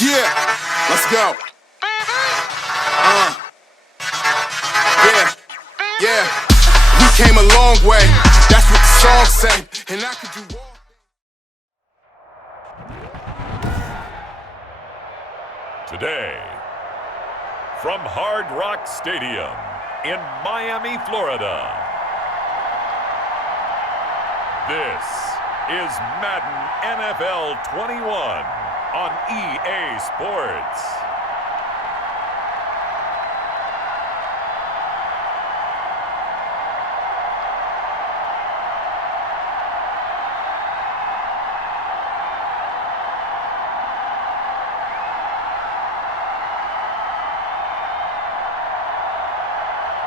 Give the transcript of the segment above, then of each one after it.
Yeah, let's go. Yeah. We came a long way. That's what the song say. And I could do all. Today, from Hard Rock Stadium in Miami, Florida, this is Madden NFL 21 on EA Sports.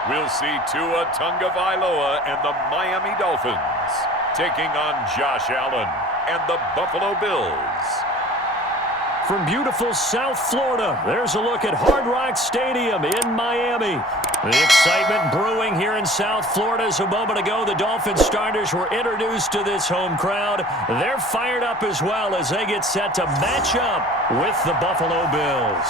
We'll see Tua Tagovailoa and the Miami Dolphins taking on Josh Allen and the Buffalo Bills. From beautiful South Florida, there's a look at Hard Rock Stadium in Miami. The excitement brewing here in South Florida as a moment ago the Dolphins starters were introduced to this home crowd. They're fired up as well as they get set to match up with the Buffalo Bills.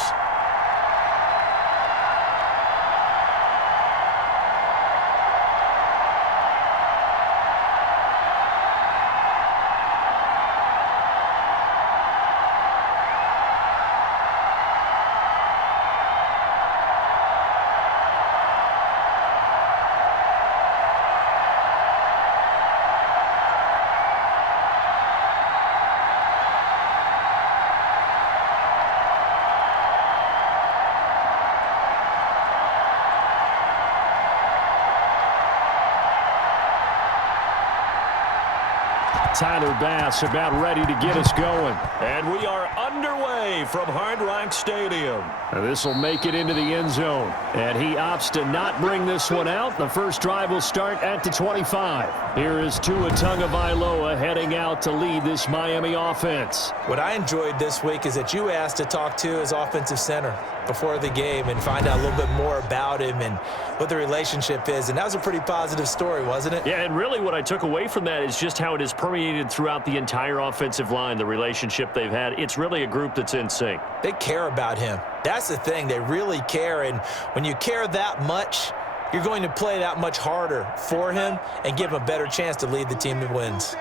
Tyler Bass about ready to get us going. And we are underway from Hard Rock Stadium. This will make it into the end zone. And he opts to not bring this one out. The first drive will start at the 25. Here is Tua Tagovailoa heading out to lead this Miami offense. What I enjoyed this week is that you asked to talk to his offensive center before the game and find out a little bit more about him and what the relationship is. And that was a pretty positive story, wasn't it? Yeah, and really what I took away from that is just how it has permeated throughout the entire offensive line, the relationship they've had. It's really a group that's in sync. They care about him. That's the thing. They really care. And when you care that much, you're going to play that much harder for him and give him a better chance to lead the team to wins.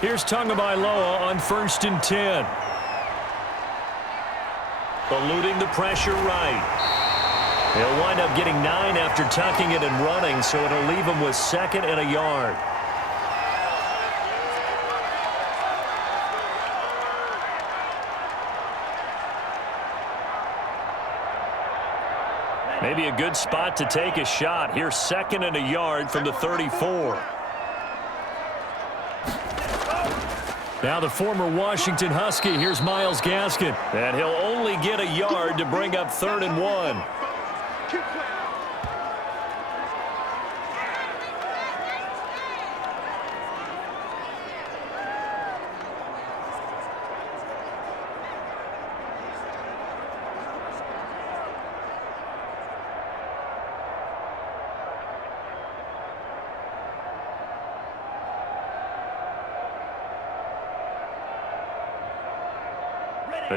Here's Tagovailoa on 1st and 10. Eluding the pressure right. He'll wind up getting 9 after tucking it and running, so it'll leave him with 2nd and a yard. Maybe a good spot to take a shot. Here's 2nd and a yard from the 34. Now the former Washington Husky, here's Myles Gaskin. And he'll only get a yard to bring up 3rd and 1.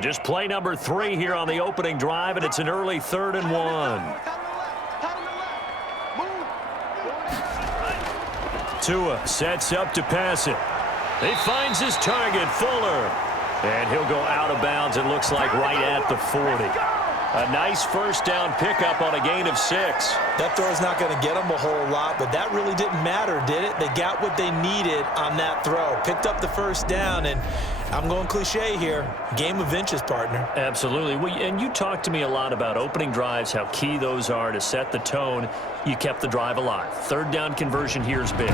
Just play number 3 here on the opening drive, and it's an early 3rd and 1. Tua sets up to pass it. He finds his target, Fuller. And he'll go out of bounds, it looks like right at the 40. A nice first down pickup on a gain of 6. That throw is not going to get them a whole lot, but that really didn't matter, did it? They got what they needed on that throw. Picked up the first down, and I'm going cliche here. Game of inches, partner. Absolutely. Well, and you talked to me a lot about opening drives, how key those are to set the tone. You kept the drive alive. 3rd down conversion here is big.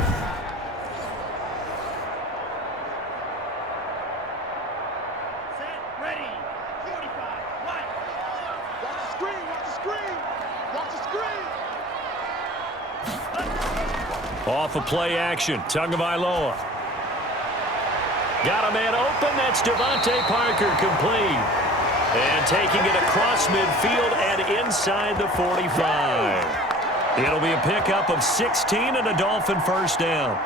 Off of play action, Tagovailoa. Got a man open, that's Devontae Parker, complete. And taking it across midfield and inside the 45. It'll be a pickup of 16 and a Dolphin first down.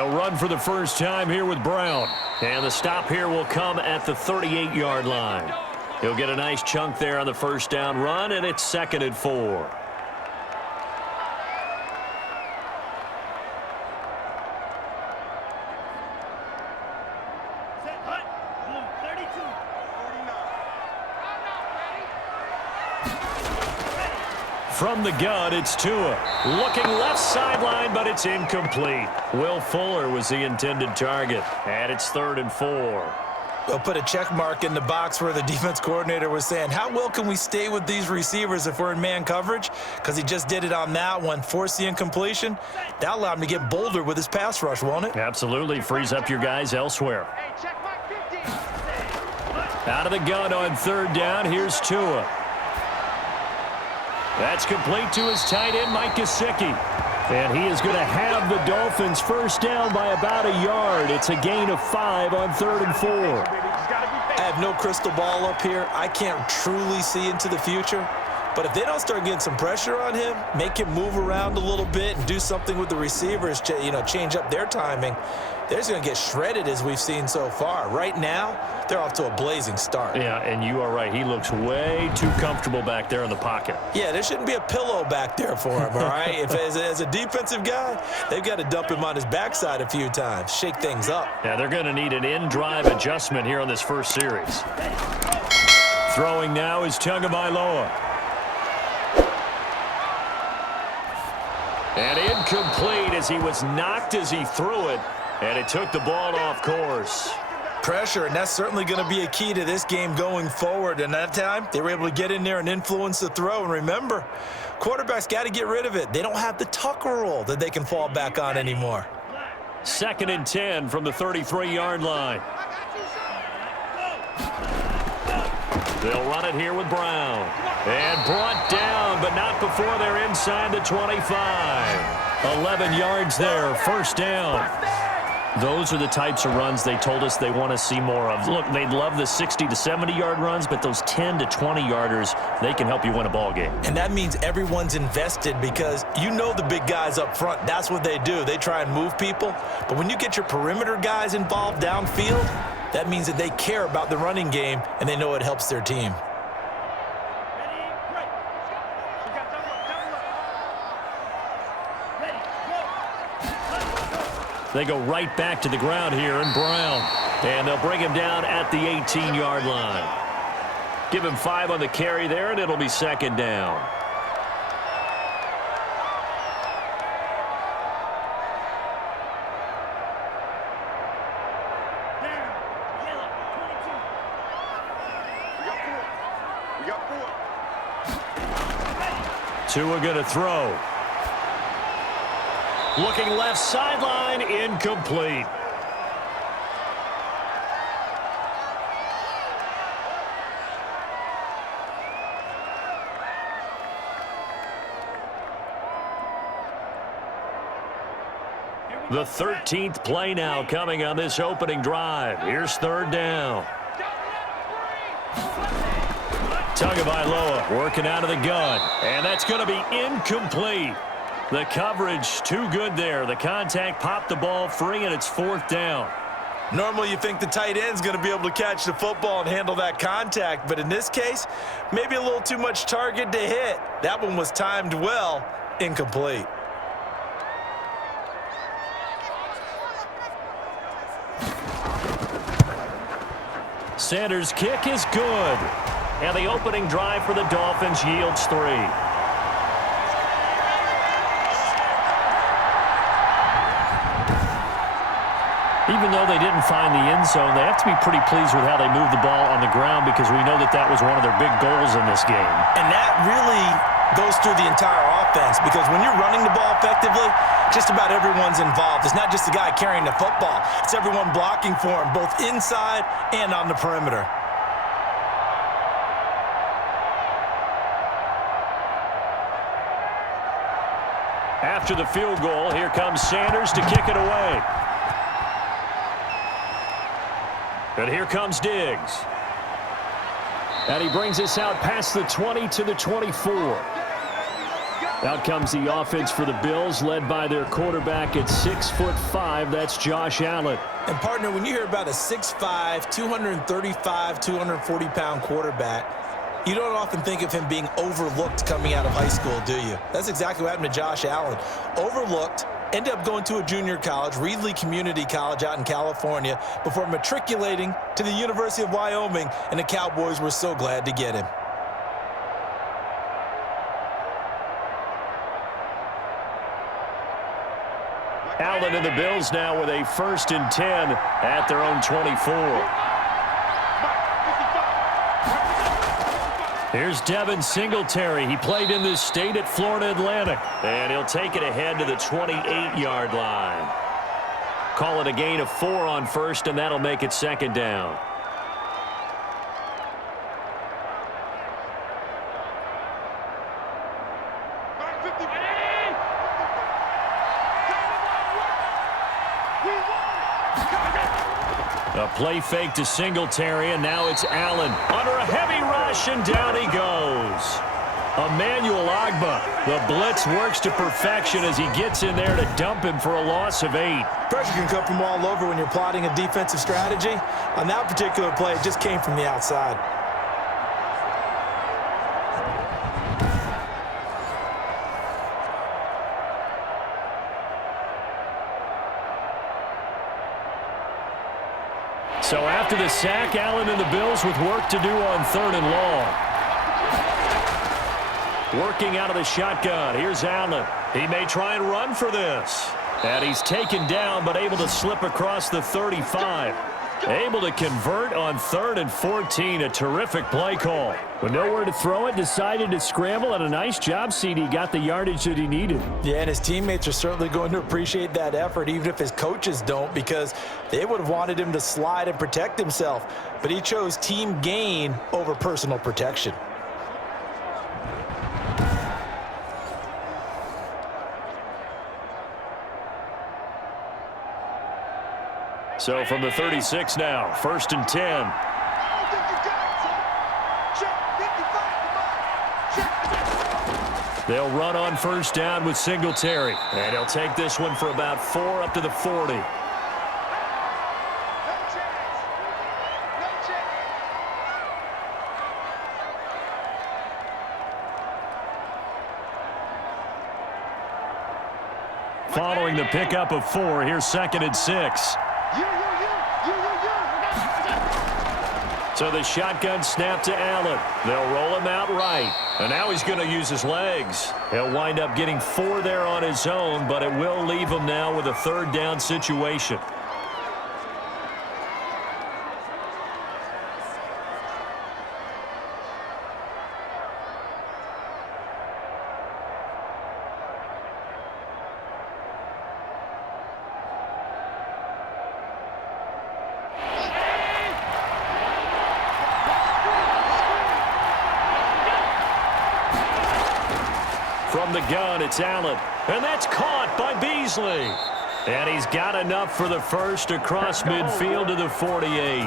They'll run for the first time here with Brown. And the stop here will come at the 38-yard line. He'll get a nice chunk there on the first down run, and it's 2nd and 4. From the gun, it's Tua. Looking left sideline, but it's incomplete. Will Fuller was the intended target. And it's 3rd and 4. They'll put a check mark in the box where the defense coordinator was saying, how well can we stay with these receivers if we're in man coverage? Because he just did it on that one, forced the incompletion. That allowed him to get bolder with his pass rush, won't it? Absolutely. Frees up your guys elsewhere. Out of the gun on 3rd down, here's Tua. That's complete to his tight end, Mike Gesicki. And he is going to have the Dolphins first down by about a yard. It's a gain of 5 on 3rd and 4. I have no crystal ball up here. I can't truly see into the future. But if they don't start getting some pressure on him, make him move around a little bit and do something with the receivers, change up their timing, they're just going to get shredded as we've seen so far. Right now, they're off to a blazing start. Yeah, and you are right. He looks way too comfortable back there in the pocket. Yeah, there shouldn't be a pillow back there for him, all right? If as a defensive guy, they've got to dump him on his backside a few times, shake things up. Yeah, they're going to need an in-drive adjustment here on this first series. Throwing now is Tagovailoa. And incomplete as he was knocked as he threw it, and it took the ball off course. Pressure, and that's certainly going to be a key to this game going forward. And that time, they were able to get in there and influence the throw. And remember, quarterbacks got to get rid of it. They don't have the Tucker roll that they can fall back on anymore. 2nd and 10 from the 33-yard line. They'll run it here with Brown. And brought down, but not before they're inside the 25. 11 yards there, first down. Those are the types of runs they told us they want to see more of. Look, they'd love the 60 to 70-yard runs, but those 10 to 20-yarders, they can help you win a ball game. And that means everyone's invested because you know the big guys up front, that's what they do. They try and move people. But when you get your perimeter guys involved downfield, that means that they care about the running game, and they know it helps their team. They go right back to the ground here in Brown. And they'll bring him down at the 18-yard line. Give him 5 on the carry there, and it'll be 2nd down. Tua going to throw. Looking left sideline, incomplete. The 13th play now coming on this opening drive. Here's 3rd down. Tagovailoa working out of the gun, and that's going to be incomplete. The coverage too good there. The contact popped the ball free, and it's 4th down. Normally you think the tight end's going to be able to catch the football and handle that contact, but in this case, maybe a little too much target to hit. That one was timed well, incomplete. Sanders' kick is good. And the opening drive for the Dolphins yields 3. Even though they didn't find the end zone, they have to be pretty pleased with how they moved the ball on the ground because we know that that was one of their big goals in this game. And that really goes through the entire offense because when you're running the ball effectively, just about everyone's involved. It's not just the guy carrying the football. It's everyone blocking for him, both inside and on the perimeter. After the field goal, here comes Sanders to kick it away. And here comes Diggs. And he brings us out past the 20 to the 24. Out comes the offense for the Bills, led by their quarterback at 6'5". That's Josh Allen. And, partner, when you hear about a 6'5", 235, 240-pound quarterback, you don't often think of him being overlooked coming out of high school, do you? That's exactly what happened to Josh Allen. Overlooked, ended up going to a junior college, Reedley Community College out in California, before matriculating to the University of Wyoming, and the Cowboys were so glad to get him. Allen and the Bills now with a 1st and 10 at their own 24. Here's Devin Singletary. He played in this state at Florida Atlantic. And he'll take it ahead to the 28-yard line. Call it a gain of 4 on 1st, and that'll make it 2nd down. A play fake to Singletary, and now it's Allen. Under a heavy rush, and down he goes. Emmanuel Ogbah. The blitz works to perfection as he gets in there to dump him for a loss of 8. Pressure can come from all over when you're plotting a defensive strategy. On that particular play, it just came from the outside. So after the sack, Allen and the Bills with work to do on 3rd and long. Working out of the shotgun. Here's Allen. He may try and run for this. And he's taken down, but able to slip across the 35. Able to convert on 3rd and 14. A terrific play call. With nowhere to throw it, decided to scramble, and a nice job, CD. Got the yardage that he needed. Yeah, and his teammates are certainly going to appreciate that effort, even if his coaches don't, because they would have wanted him to slide and protect himself. But he chose team gain over personal protection. So from the 36 now, 1st and 10. They'll run on 1st down with Singletary. And he'll take this one for about 4 up to the 40. Following the pickup of 4, here's 2nd and 6. So the shotgun snap to Allen. They'll roll him out right. And now he's going to use his legs. He'll wind up getting 4 there on his own, but it will leave him now with a 3rd down situation. From the gun, it's Allen. And that's caught by Beasley. And he's got enough for the 1st across midfield to the 48.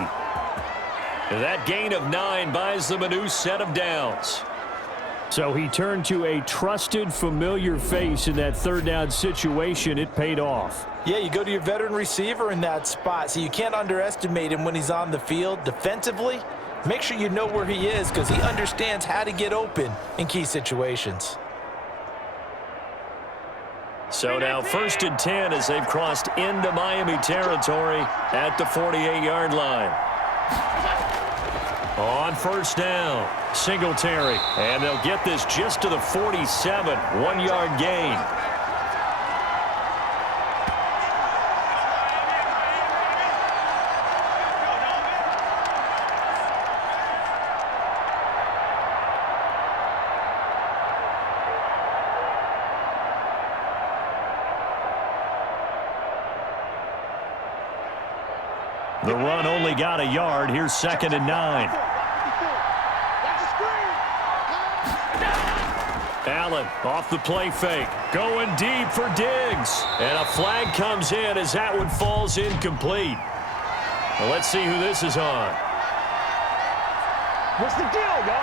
That gain of 9 buys them a new set of downs. So he turned to a trusted, familiar face in that 3rd down situation. It paid off. Yeah, you go to your veteran receiver in that spot, so you can't underestimate him when he's on the field defensively. Make sure you know where he is because he understands how to get open in key situations. So now 1st and 10 as they've crossed into Miami territory at the 48-yard line. On 1st down, Singletary. And they'll get this just to the 47, 1-yard gain. The run only got a yard. Here's 2nd and 9. Allen off the play fake. Going deep for Diggs. And a flag comes in as that one falls incomplete. Well, let's see who this is on. What's the deal, yo?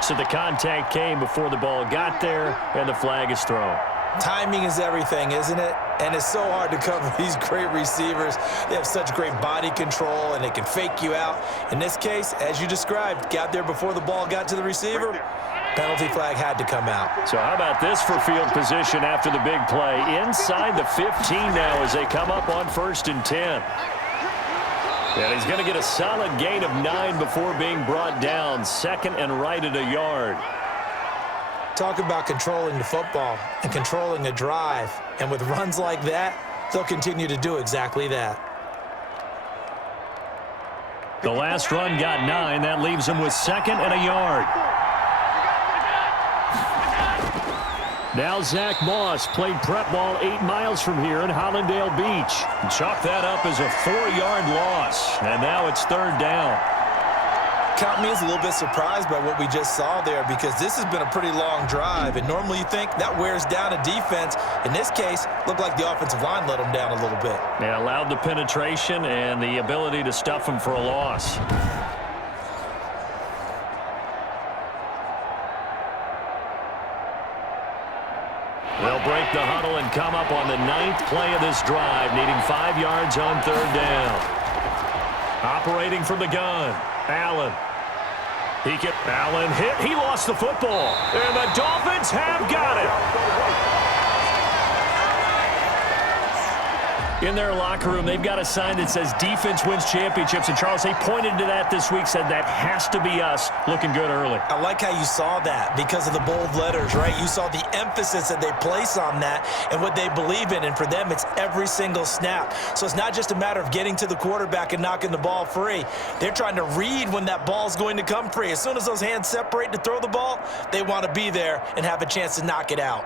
So the contact came before the ball got there, and the flag is thrown. Timing is everything, isn't it? And it's so hard to cover these great receivers. They have such great body control, and they can fake you out. In this case, as you described, got there before the ball got to the receiver. Penalty flag had to come out. So how about this for field position after the big play? Inside the 15 now as they come up on 1st and 10. And he's going to get a solid gain of 9 before being brought down. 2nd and right at a yard. Talk about controlling the football and controlling a drive. And with runs like that, they'll continue to do exactly that. The last run got 9. That leaves him with 2nd and a yard. Now Zach Moss played prep ball 8 miles from here in Hollandale Beach. Chalk that up as a 4-yard loss. And now it's 3rd down. Count me as a little bit surprised by what we just saw there, because this has been a pretty long drive, and normally you think that wears down a defense. In this case, looked like the offensive line let them down a little bit. They allowed the penetration and the ability to stuff them for a loss. They'll break the huddle and come up on the 9th play of this drive, needing 5 yards on 3rd down. Operating from the gun, Allen. Allen hit. He lost the football. And the Dolphins have got it. In their locker room, they've got a sign that says defense wins championships. And, Charles, they pointed to that this week, said that has to be us. Looking good early. I like how you saw that because of the bold letters, right? You saw the emphasis that they place on that and what they believe in. And for them, it's every single snap. So it's not just a matter of getting to the quarterback and knocking the ball free. They're trying to read when that ball's going to come free. As soon as those hands separate to throw the ball, they want to be there and have a chance to knock it out.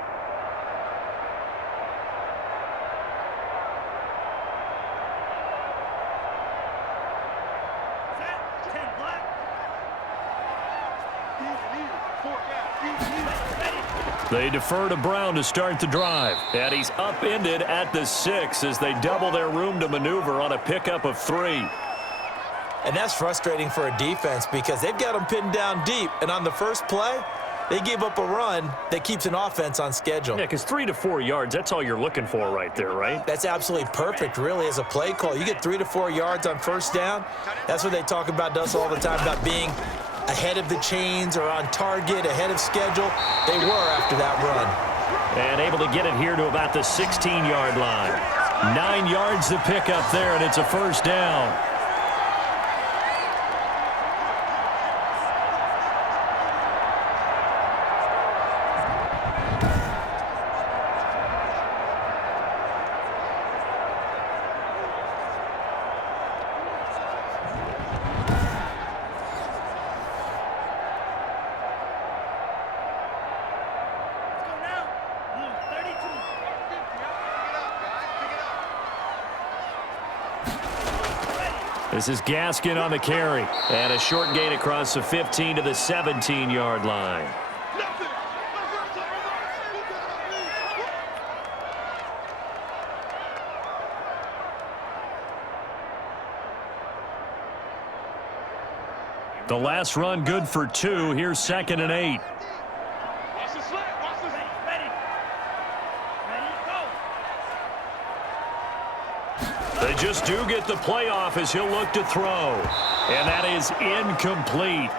They defer to Brown to start the drive. And he's upended at the 6 as they double their room to maneuver on a pickup of 3. And that's frustrating for a defense because they've got them pinned down deep. And on the first play, they gave up a run that keeps an offense on schedule. Yeah, because 3 to 4 yards, that's all you're looking for right there, right? That's absolutely perfect, really, as a play call. You get 3 to 4 yards on 1st down. That's what they talk about us all the time, about being ahead of the chains or on target, ahead of schedule. They were after that run. And able to get it here to about the 16-yard line. 9 yards to pick up there, and it's a 1st down. This is Gaskin on the carry. And a short gain across the 15 to the 17-yard line. The last run good for 2. Here's 2nd and 8. They just do get the playoff as he'll look to throw. And that is incomplete.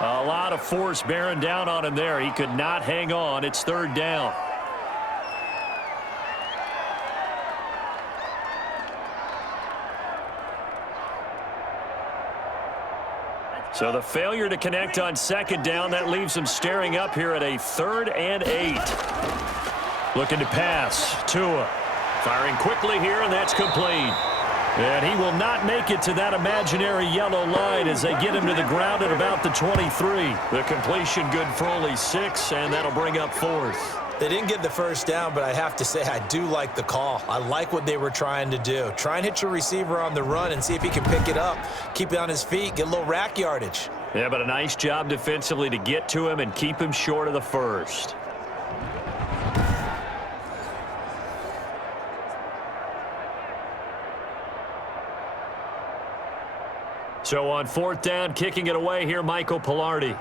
A lot of force bearing down on him there. He could not hang on. It's 3rd down. So the failure to connect on 2nd down, that leaves him staring up here at a 3rd and 8. Looking to pass. Tua firing quickly here, and that's complete. And he will not make it to that imaginary yellow line as they get him to the ground at about the 23. The completion good for only 6, and that'll bring up 4th. They didn't get the 1st down, but I have to say I do like the call. I like what they were trying to do. Try and hit your receiver on the run and see if he can pick it up, keep it on his feet, get a little rack yardage. Yeah, but a nice job defensively to get to him and keep him short of the 1st. So on 4th down, kicking it away here, Michael Pilardi.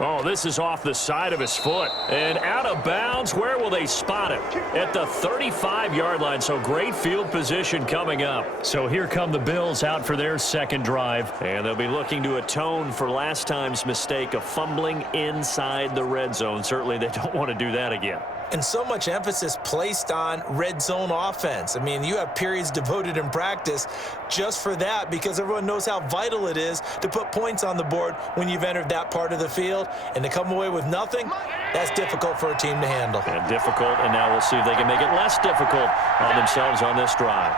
Oh, this is off the side of his foot. And out of bounds. Where will they spot it? At the 35-yard line, so great field position coming up. So here come the Bills out for their second drive. And they'll be looking to atone for last time's mistake of fumbling inside the red zone. Certainly they don't want to do that again. And so much emphasis placed on red zone offense. I mean, you have periods devoted in practice just for that because everyone knows how vital it is to put points on the board when you've entered that part of the field. And to come away with nothing, that's difficult for a team to handle. And difficult, and now we'll see if they can make it less difficult on themselves on this drive.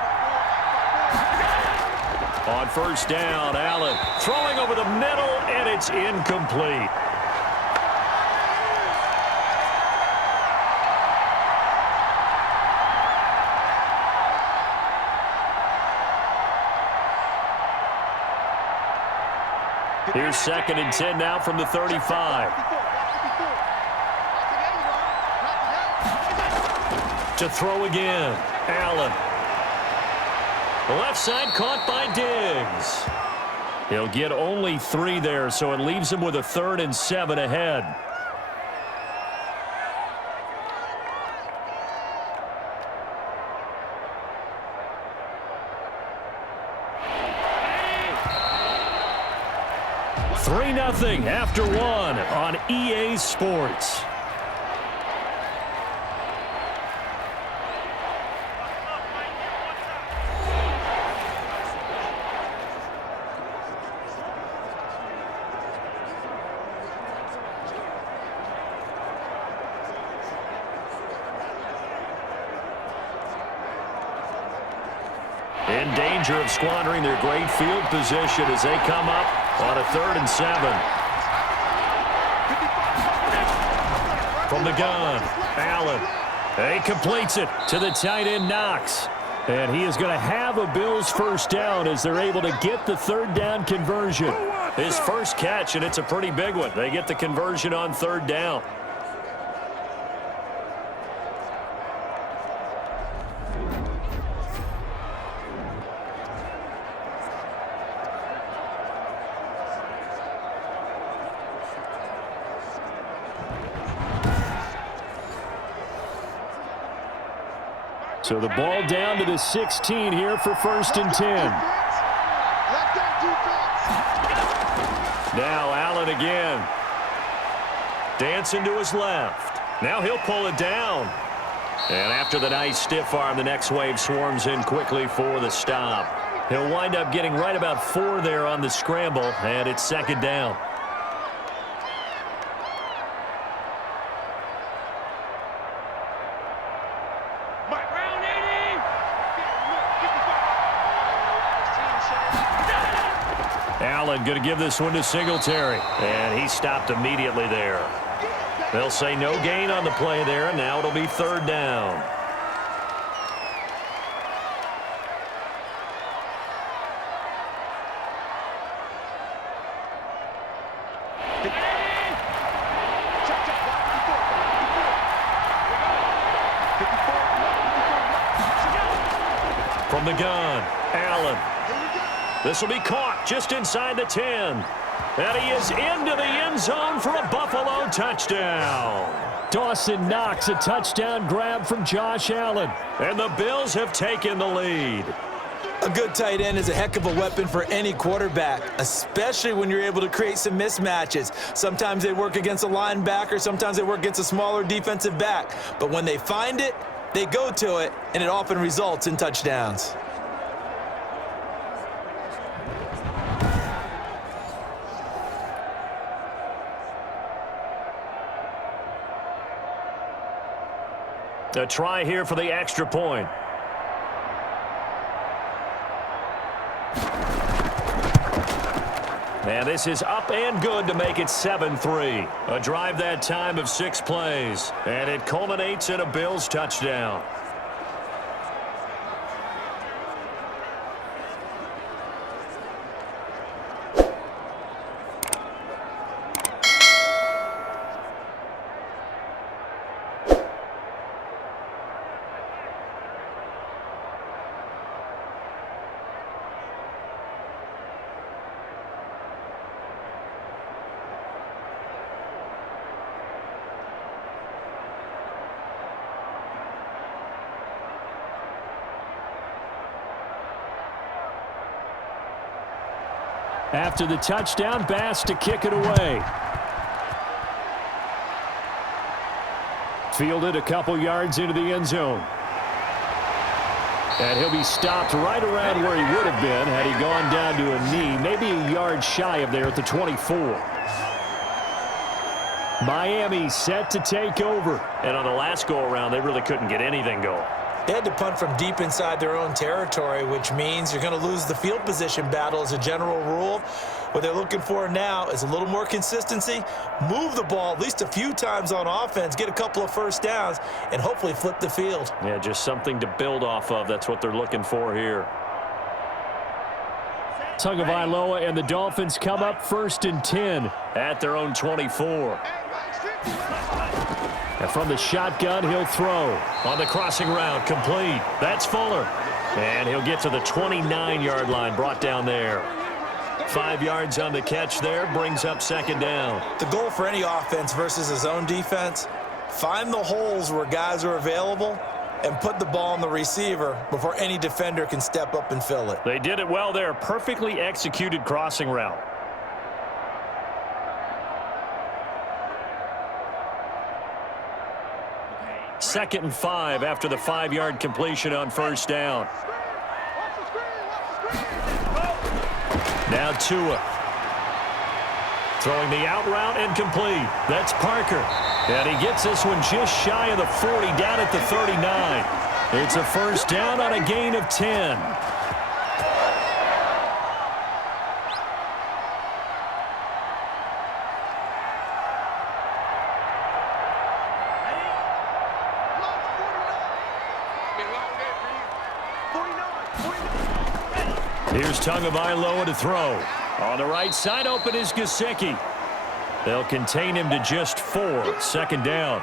On first down, Allen throwing over the middle, and it's incomplete. Here's 2nd and 10 now from the 35. To throw again, Allen. Left side caught by Diggs. He'll get only 3 there, so it leaves him with a 3rd and 7 ahead. Nothing after 1 on EA Sports. In danger of squandering their great field position as they come up on a 3rd and 7. From the gun, Allen. He completes it to the tight end, Knox. And he is going to have a Bills first down as they're able to get the 3rd down conversion. His first catch, and it's a pretty big one. They get the conversion on 3rd down. So the ball down to the 16 here for 1st and 10. Now Allen again. Dancing to his left. Now he'll pull it down. And after the nice stiff arm, the next wave swarms in quickly for the stop. He'll wind up getting right about 4 there on the scramble, and it's 2nd down. Allen going to give this one to Singletary, and he stopped immediately there. They'll say no gain on the play there, and now it'll be 3rd down. From the gun, Allen. This will be caught just inside the 10. And he is into the end zone for a Buffalo touchdown. Dawson Knox, a touchdown grab from Josh Allen. And the Bills have taken the lead. A good tight end is a heck of a weapon for any quarterback, especially when you're able to create some mismatches. Sometimes they work against a linebacker, sometimes they work against a smaller defensive back. But when they find it, they go to it, and it often results in touchdowns. A try here for the extra point. And this is up and good to make it 7-3. A drive that time of 6 plays. And it culminates in a Bills touchdown. After the touchdown, Bass to kick it away. Fielded a couple yards into the end zone. And he'll be stopped right around where he would have been had he gone down to a knee, maybe a yard shy of there at the 24. Miami set to take over. And on the last go-around, they really couldn't get anything going. They had to punt from deep inside their own territory, which means you're going to lose the field position battle as a general rule. What they're looking for now is a little more consistency, move the ball at least a few times on offense, get a couple of first downs, and hopefully flip the field. Yeah, just something to build off of. That's what they're looking for here. Tagovailoa and the Dolphins come up 1st and 10 at their own 24. And from the shotgun, he'll throw. On the crossing route, complete. That's Fuller. And he'll get to the 29-yard line, brought down there. 5 yards on the catch there, brings up 2nd down. The goal for any offense versus his own defense, find the holes where guys are available and put the ball on the receiver before any defender can step up and fill it. They did it well there. Perfectly executed crossing route. Second and 5 after the 5-yard completion on 1st down. Now Tua. Throwing the out route and complete. That's Parker. And he gets this one just shy of the 40, down at the 39. It's a 1st down on a gain of 10. Here's Tagovailoa to throw. On the right side, open is Gesicki. They'll contain him to just 4. 2nd down.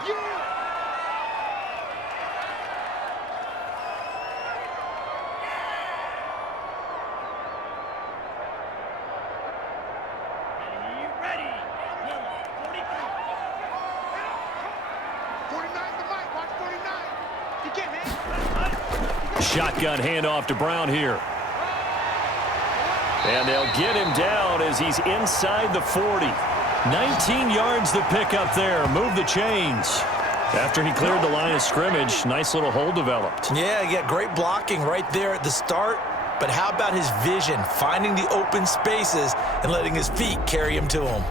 Shotgun handoff to Brown here. And they'll get him down as he's inside the 40. 19 yards the pick up there. Move the chains. After he cleared the line of scrimmage, nice little hole developed. Yeah, he got great blocking right there at the start. But how about his vision, finding the open spaces and letting his feet carry him to him?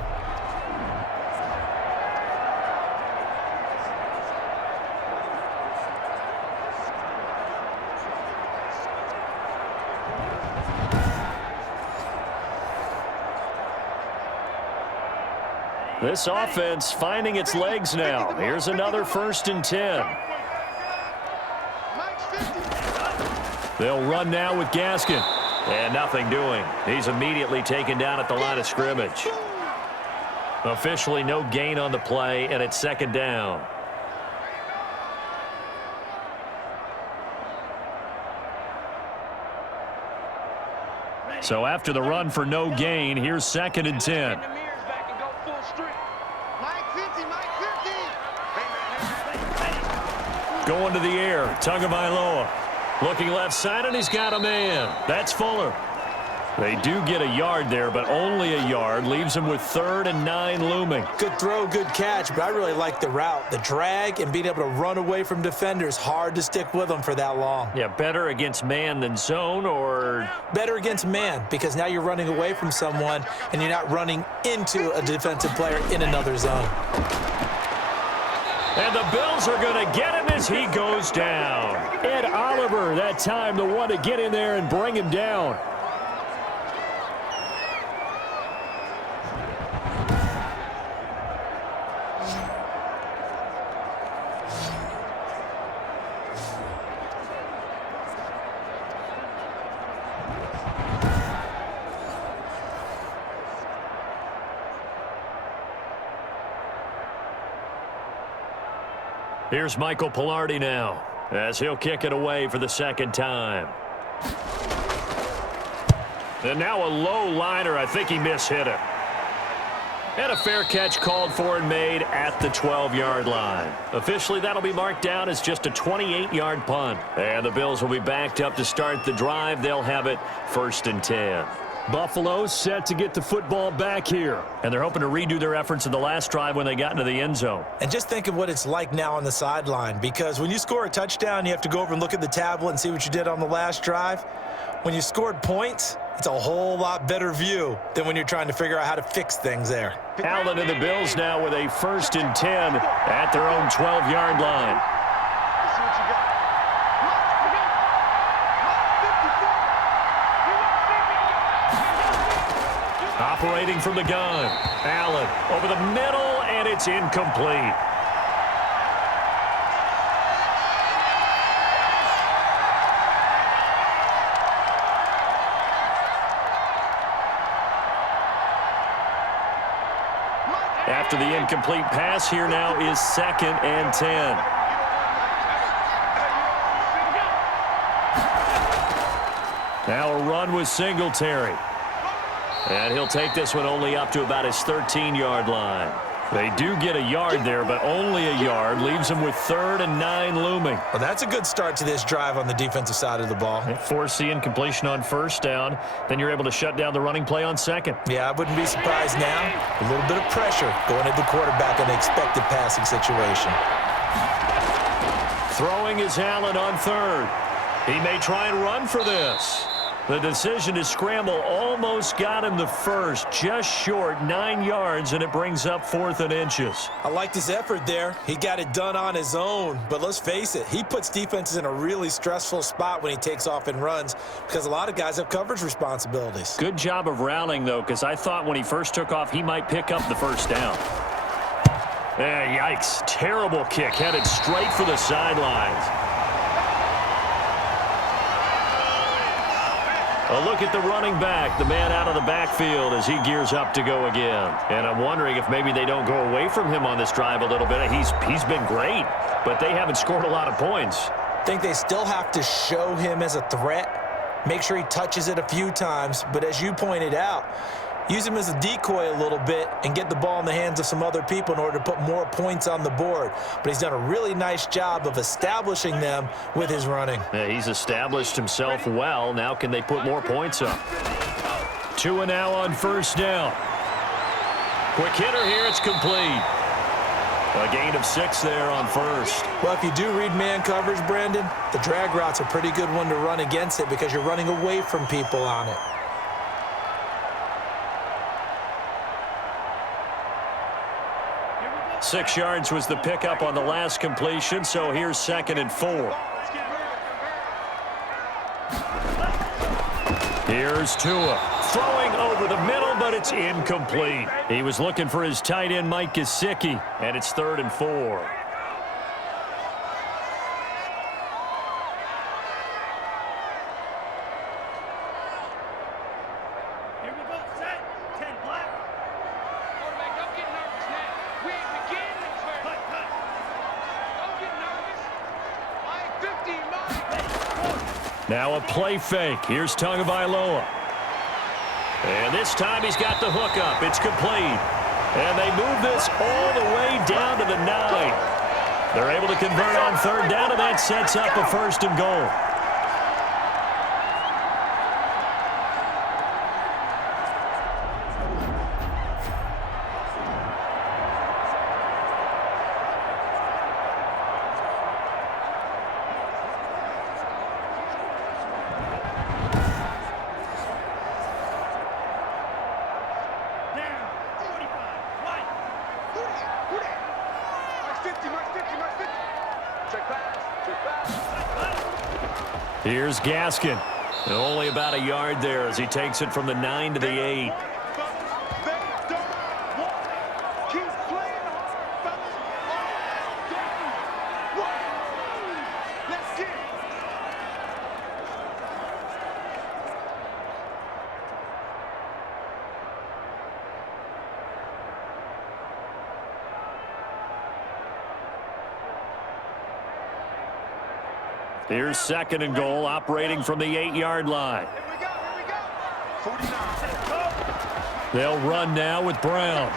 This offense finding its legs now. Here's another 1st and 10. They'll run now with Gaskin. And nothing doing. He's immediately taken down at the line of scrimmage. Officially no gain on the play, and it's 2nd down. So after the run for no gain, here's 2nd and 10. Going to the air, Tagovailoa. Looking left side, and he's got a man. That's Fuller. They do get a yard there, but only a yard. Leaves him with 3rd and 9 looming. Good throw, good catch, but I really like the route. The drag and being able to run away from defenders. Hard to stick with them for that long. Yeah, better against man than zone, or? Better against man, because now you're running away from someone and you're not running into a defensive player in another zone. And the Bills are going to get him as he goes down. Ed Oliver, that time, the one to get in there and bring him down. Here's Michael Pilardi now, as he'll kick it away for the 2nd time. And now a low liner. I think he mishit it. And a fair catch called for and made at the 12-yard line. Officially, that'll be marked down as just a 28-yard punt. And the Bills will be backed up to start the drive. They'll have it 1st and 10. Buffalo set to get the football back here. And they're hoping to redo their efforts in the last drive when they got into the end zone. And just think of what it's like now on the sideline, because when you score a touchdown, you have to go over and look at the tablet and see what you did on the last drive. When you scored points, it's a whole lot better view than when you're trying to figure out how to fix things there. Allen and the Bills now with a 1st and 10 at their own 12-yard line. Operating from the gun. Allen over the middle, and it's incomplete. After the incomplete pass, here now is 2nd and 10. Now a run with Singletary. And he'll take this one only up to about his 13-yard line. They do get a yard there, but only a yard. Leaves them with 3rd and 9 looming. Well, that's a good start to this drive on the defensive side of the ball. Force the incompletion on 1st down. Then you're able to shut down the running play on 2nd. Yeah, I wouldn't be surprised now. A little bit of pressure going at the quarterback in an expected passing situation. Throwing is Allen on 3rd. He may try and run for this. The decision to scramble almost got him the first, just short 9 yards, and it brings up 4th and inches. I liked his effort there. He got it done on his own, but let's face it, he puts defenses in a really stressful spot when he takes off and runs because a lot of guys have coverage responsibilities. Good job of rallying, though, because I thought when he first took off, he might pick up the 1st down. Yikes. Terrible kick, headed straight for the sidelines. A look at the running back, the man out of the backfield as he gears up to go again. And I'm wondering if maybe they don't go away from him on this drive a little bit. He's been great, but they haven't scored a lot of points. I think they still have to show him as a threat, make sure he touches it a few times, but as you pointed out, use him as a decoy a little bit and get the ball in the hands of some other people in order to put more points on the board. But he's done a really nice job of establishing them with his running. Yeah, he's established himself well. Now can they put more points up? 2 now on 1st down. Quick hitter here. It's complete. A gain of 6 there on 1st. Well, if you do read man coverage, Brandon, the drag route's a pretty good one to run against it because you're running away from people on it. 6 yards was the pickup on the last completion, so here's 2nd and 4. Here's Tua. Throwing over the middle, but it's incomplete. He was looking for his tight end, Mike Gesicki, and it's 3rd and 4. Now a play fake. Here's Tagovailoa. And this time he's got the hook up. It's complete. And they move this all the way down to the 9. They're able to convert on 3rd down, and that sets up a 1st and goal. Here's Gaskin. And only about a yard there as he takes it from the 9 to the 8. Here's 2nd and goal, operating from the 8-yard line. They'll run now with Brown.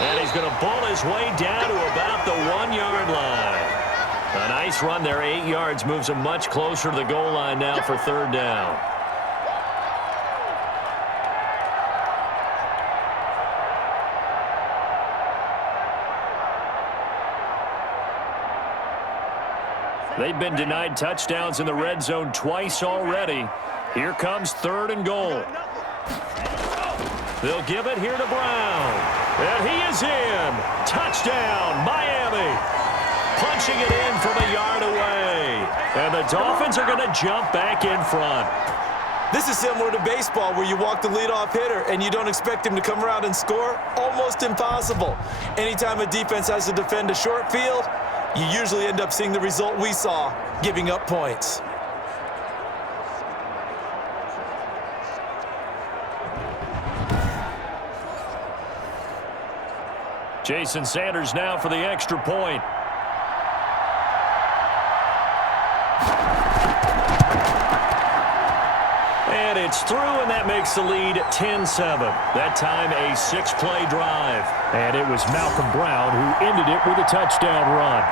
And he's going to bull his way down to about the 1-yard line. A nice run there, 8 yards, moves him much closer to the goal line now for 3rd down. They've been denied touchdowns in the red zone twice already. Here comes 3rd and goal. They'll give it here to Brown. And he is in. Touchdown, Miami. Punching it in from a yard away. And the Dolphins are going to jump back in front. This is similar to baseball where you walk the leadoff hitter and you don't expect him to come around and score. Almost impossible. Anytime a defense has to defend a short field, you usually end up seeing the result we saw, giving up points. Jason Sanders now for the extra point. And it's through, and that makes the lead 10-7. That time a 6-play drive. And it was Malcolm Brown who ended it with a touchdown run.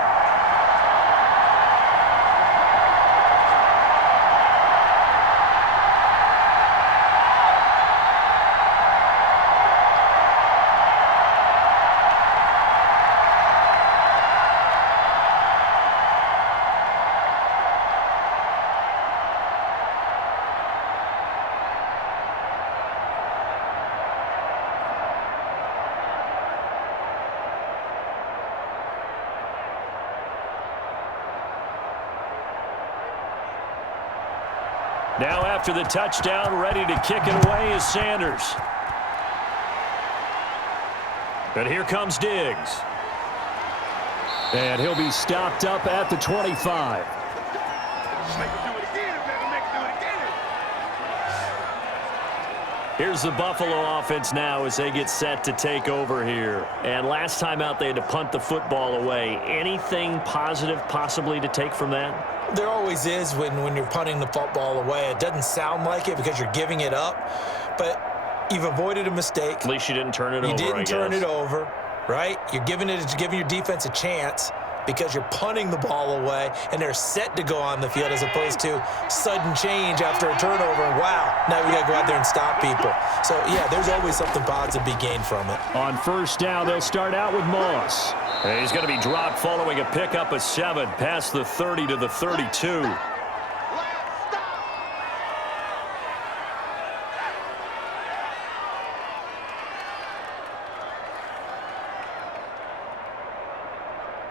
Now after the touchdown, ready to kick it away is Sanders. And here comes Diggs. And he'll be stopped up at the 25. Here's the Buffalo offense now as they get set to take over here. And last time out, they had to punt the football away. Anything positive possibly to take from that? There always is when you're punting the football away. It doesn't sound like it because you're giving it up, but you've avoided a mistake. At least you didn't turn it over, You didn't turn it over, right? You're giving your defense a chance because you're punting the ball away, and they're set to go on the field as opposed to sudden change after a turnover, and wow, now we got to go out there and stop people. So, yeah, there's always something positive to be gained from it. On first down, they'll start out with Moss. And he's going to be dropped following a pickup of 7 past the 30 to the 32.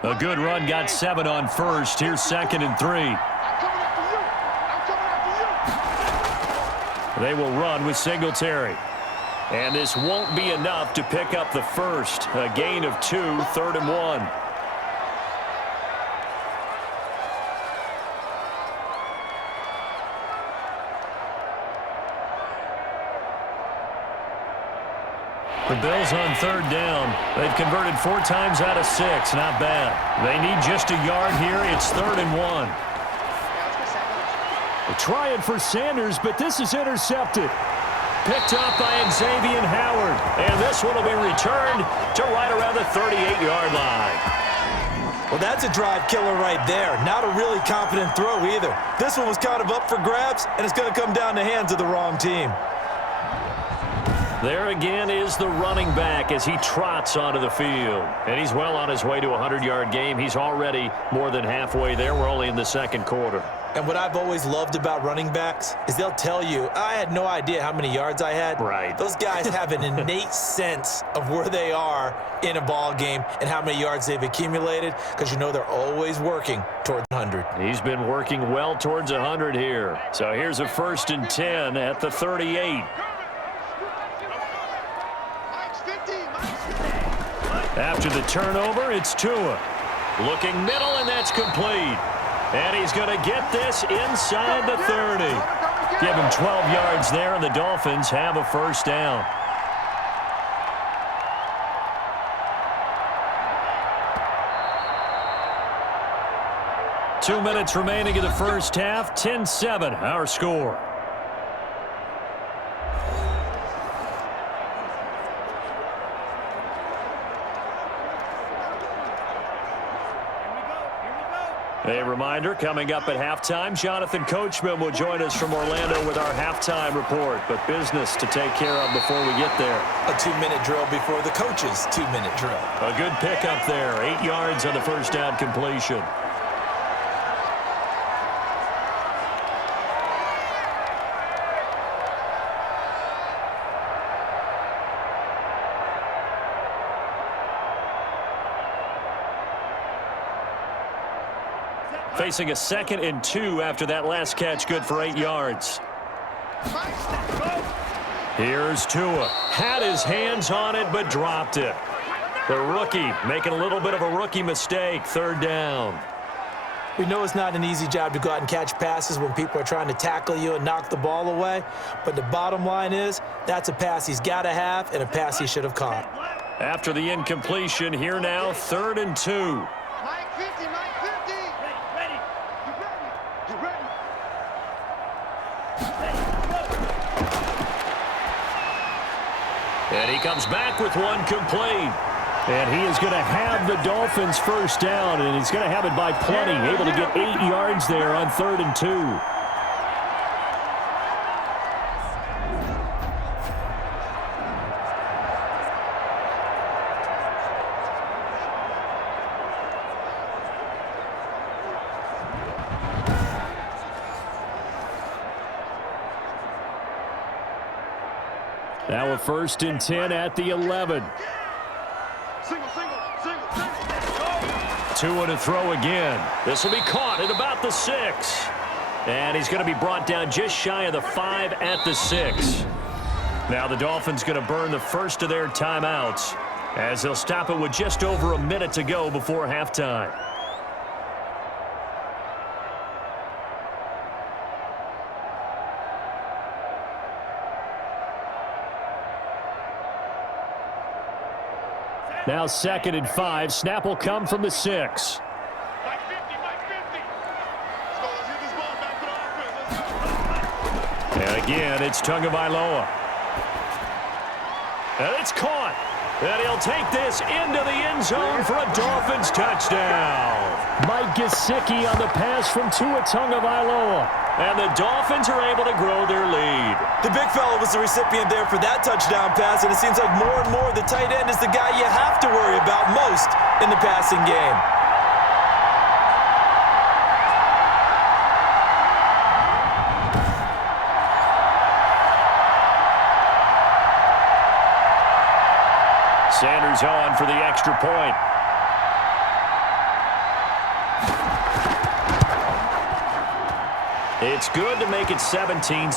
A good run got 7 on first. Here's 2nd and 3. They will run with Singletary. And this won't be enough to pick up the first. A gain of 2, 3rd and 1. The Bills on 3rd down. They've converted 4 times out of 6. Not bad. They need just a yard here. It's 3rd and 1. They're trying for Sanders, but this is intercepted. Picked up by Xavier Howard. And this one will be returned to right around the 38-yard line. Well, that's a drive killer right there. Not a really confident throw either. This one was kind of up for grabs, and it's going to come down the hands of the wrong team. There again is the running back as he trots onto the field. And he's well on his way to a 100-yard game. He's already more than halfway there. We're only in the 2nd quarter. And what I've always loved about running backs is they'll tell you, I had no idea how many yards I had. Right. Those guys have an innate sense of where they are in a ball game and how many yards they've accumulated because you know they're always working towards 100. He's been working well towards 100 here. So here's a 1st and 10 at the 38. After the turnover, it's Tua. Looking middle, and that's complete. And he's going to get this inside the 30. Give him 12 yards there, and the Dolphins have a 1st down. Two minutes remaining in the first half. 10-7, our score. A reminder, coming up at halftime, Jonathan Coachman will join us from Orlando with our halftime report, but business to take care of before we get there. A 2-minute drill before the coach's 2-minute drill. A good pickup there, 8 yards on the 1st down completion. Facing a 2nd and 2 after that last catch, good for 8 yards. Here's Tua. Had his hands on it, but dropped it. The rookie making a little bit of a rookie mistake, 3rd down. We know it's not an easy job to go out and catch passes when people are trying to tackle you and knock the ball away, but the bottom line is that's a pass he's got to have and a pass he should have caught. After the incompletion, here now, 3rd and 2. Mike 50, Mike 50. Ready. You ready? And he comes back with one complete. And he is going to have the Dolphins 1st down, and he's going to have it by plenty, able to get 8 yards there on 3rd and 2. Now a 1st and 10 at the 11. Tua to throw again. This will be caught at about the 6. And he's going to be brought down just shy of the 5 at the 6. Now the Dolphins going to burn the first of their timeouts as they'll stop it with just over a minute to go before halftime. Now 2nd and 5. Snap will come from the 6. Mike 50, Mike 50. Let's go, let's hit this ball back to the offense. Let's go. And again, it's Tagovailoa. And it's caught. And he'll take this into the end zone for a Dolphins touchdown. Mike Gesicki on the pass from Tua Tagovailoa. And the Dolphins are able to grow their lead. The big fella was the recipient there for that touchdown pass, and it seems like more and more the tight end is the guy you have to worry about most in the passing game. Sanders on for the extra point. It's good to make it 17-7.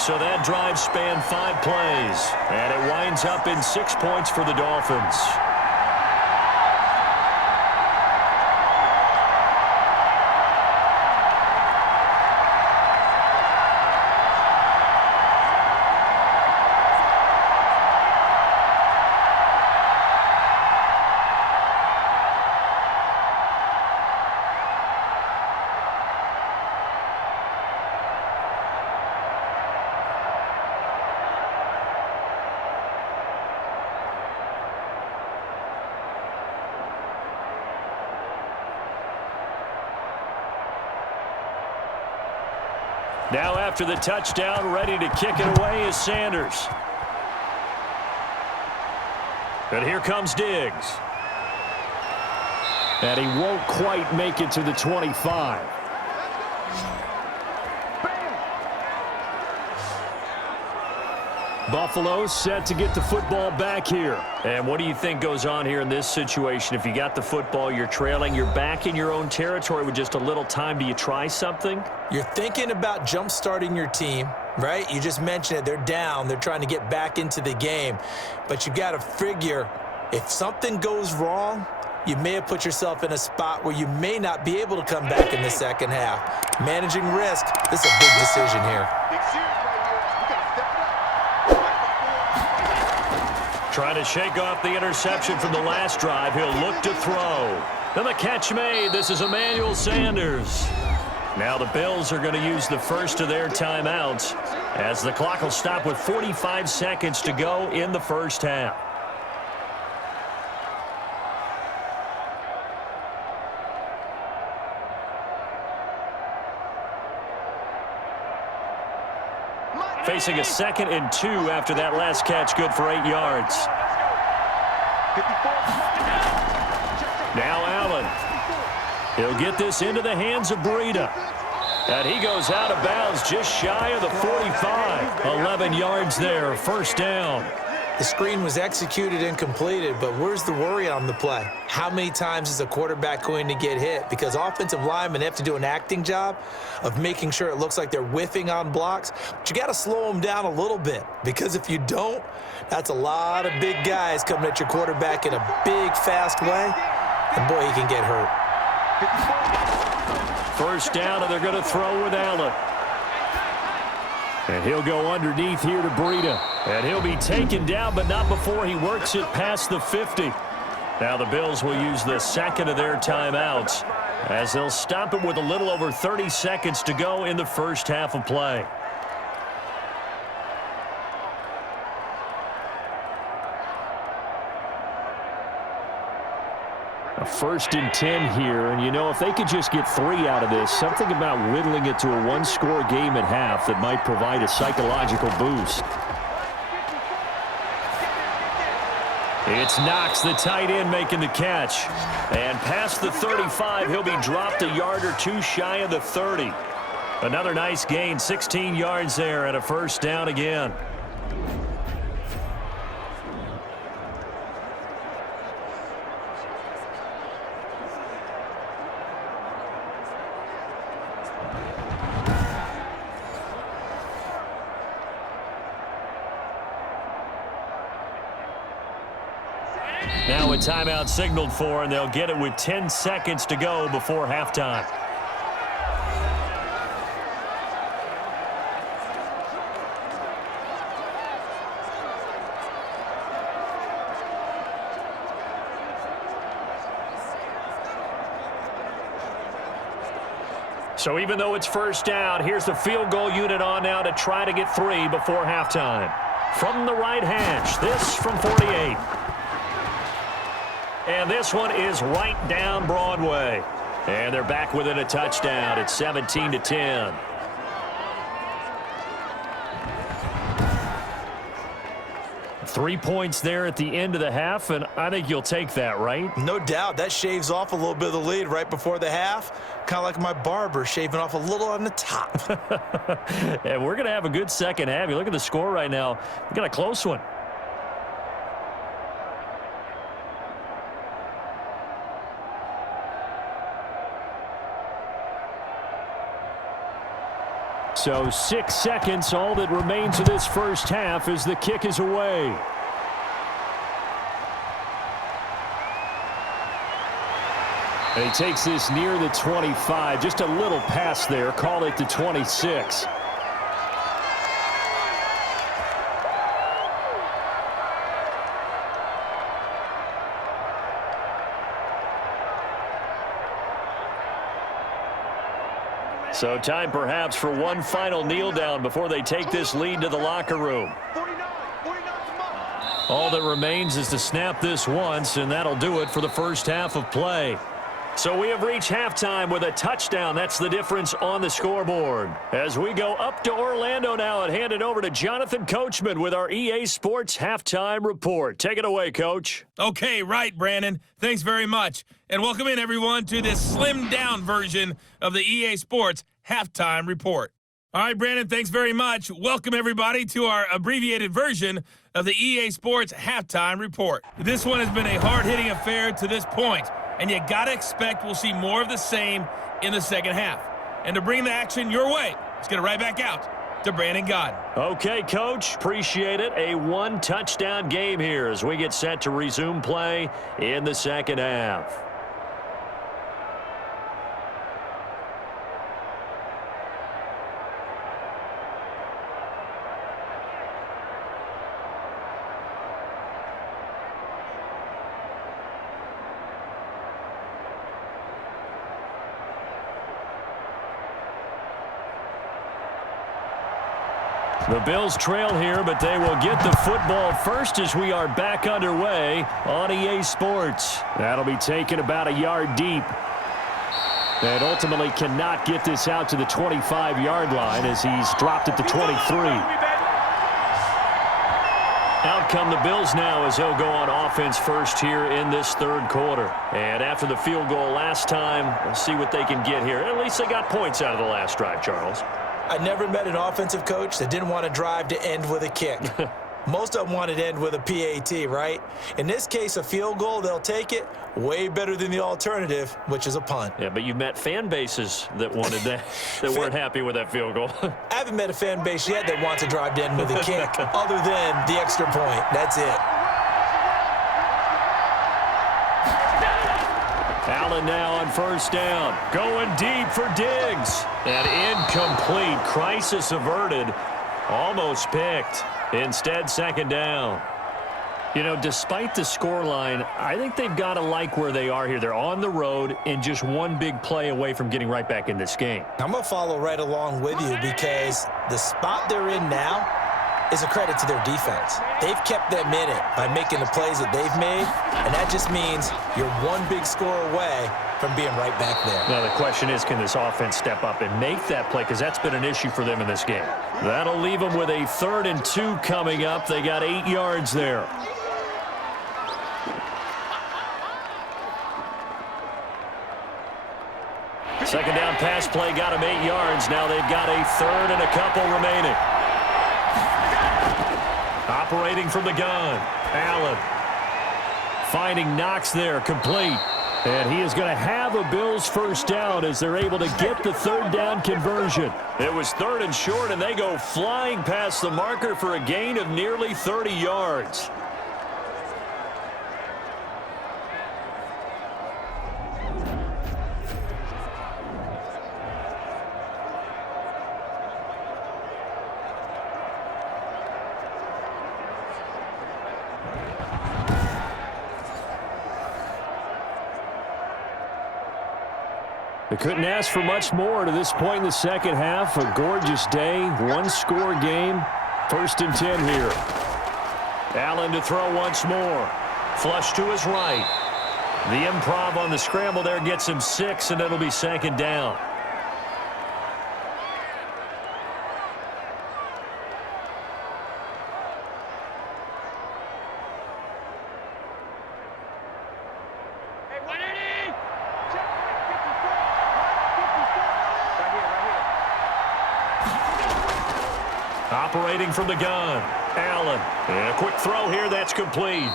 So that drive spanned 5 plays. And it winds up in 6 points for the Dolphins. Now after the touchdown, ready to kick it away is Sanders. But here comes Diggs. And he won't quite make it to the 25. Buffalo set to get the football back here. And what do you think goes on here in this situation? If you got the football, you're trailing, you're back in your own territory with just a little time. Do you try something? You're thinking about jump-starting your team, right? You just mentioned it. They're down. They're trying to get back into the game. But you got to figure if something goes wrong, you may have put yourself in a spot where you may not be able to come back in the second half. Managing risk, this is a big decision here. Trying to shake off the interception from the last drive. He'll look to throw. And the catch made. This is Emmanuel Sanders. Now the Bills are going to use the first of their timeouts as the clock will stop with 45 seconds to go in the first half. Facing a 2nd and 2 after that last catch, good for 8 yards. Now Allen. He'll get this into the hands of Breida. And he goes out of bounds just shy of the 45. 11 yards there, first down. The screen was executed and completed, but where's the worry on the play? How many times is a quarterback going to get hit? Because offensive linemen have to do an acting job of making sure it looks like they're whiffing on blocks. But you got to slow them down a little bit, because if you don't, that's a lot of big guys coming at your quarterback in a big, fast way, and boy, he can get hurt. First down, and they're going to throw with Allen. And he'll go underneath here to Breida. And he'll be taken down, but not before he works it past the 50. Now the Bills will use the second of their timeouts, as they'll stop it with a little over 30 seconds to go in the first half of play. A 1st and 10 here, and you know, if they could just get 3 out of this, something about whittling it to a one-score game at half that might provide a psychological boost. It's Knox, the tight end, making the catch. And past the 35, he'll be dropped a yard or two shy of the 30. Another nice gain, 16 yards there, and a first down again. Now a timeout signaled for, and they'll get it with 10 seconds to go before halftime. So even though it's first down, here's the field goal unit on now to try to get 3 before halftime. From the right hash, this from 48. And this one is right down Broadway. And they're back within a touchdown. It's 17-10. Three points there at the end of the half, and I think you'll take that, right? No doubt. That shaves off a little bit of the lead right before the half. Kind of like my barber shaving off a little on the top. And we're going to have a good second half. You look at the score right now. We got a close one. So 6 seconds, all that remains of this first half as the kick is away. And he takes this near the 25, just a little pass there, call it the 26. So time perhaps for one final kneel down before they take this lead to the locker room. All that remains is to snap this once, and that'll do it for the first half of play. So we have reached halftime with a touchdown. That's the difference on the scoreboard. As we go up to Orlando now and hand it over to Jonathan Coachman with our EA Sports Halftime Report. Take it away, Coach. Okay, right, Brandon. Thanks very much. And welcome in, everyone, to this slimmed-down version of the EA Sports Halftime Report. All right, Brandon, thanks very much. Welcome, everybody, to our abbreviated version of the EA Sports Halftime Report. This one has been a hard-hitting affair to this point, and you got to expect we'll see more of the same in the second half. And to bring the action your way, let's get it right back out to Brandon Godden. Okay, Coach, appreciate it. A one-touchdown game here as we get set to resume play in the second half. The Bills trail here, but they will get the football first as we are back underway on EA Sports. That'll be taken about a yard deep. And ultimately cannot get this out to the 25-yard line as he's dropped at the 23. Out come the Bills now as they'll go on offense first here in this third quarter. And after the field goal last time, we'll see what they can get here. At least they got points out of the last drive, Charles. I never met an offensive coach that didn't want to drive to end with a kick. Most of them want it to end with a PAT, right? In this case, a field goal, they'll take it. Way better than the alternative, which is a punt. Yeah, but you've met fan bases that wanted that, that weren't happy with that field goal. I haven't met a fan base yet that wants to drive to end with a kick, other than the extra point. That's it. Allen now on first down. Going deep for Diggs. And incomplete. Crisis averted. Almost picked. Instead, second down. You know, despite the scoreline, I think they've got to like where they are here. They're on the road and just one big play away from getting right back in this game. I'm going to follow right along with you because the spot they're in now is a credit to their defense. They've kept them in it by making the plays that they've made, and that just means you're one big score away from being right back there. Now, the question is, can this offense step up and make that play? Because that's been an issue for them in this game. That'll leave them with a 3rd and 2 coming up. They got 8 yards there. Second down pass play got them 8 yards. Now they've got a 3rd and a couple remaining. Operating from the gun. Allen finding Knox there, complete. And he is going to have a Bills first down as they're able to get the 3rd down conversion. It was 3rd and short, and they go flying past the marker for a gain of nearly 30 yards. They couldn't ask for much more to this point in the second half. A gorgeous day, 1-score game. 1st and 10 here. Allen to throw once more. Flush to his right. The improv on the scramble there gets him 6, and it'll be second down. Operating from the gun, Allen. And a quick throw here, that's complete.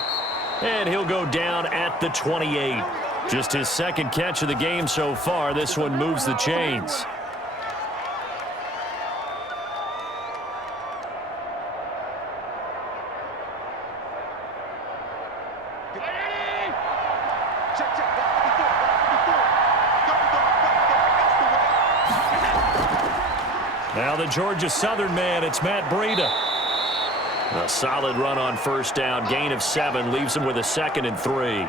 And he'll go down at the 28. Just his 2nd catch of the game so far. This one moves the chains. Now the Georgia Southern man, it's Matt Breida. A solid run on first down, gain of 7, leaves him with a 2nd and 3.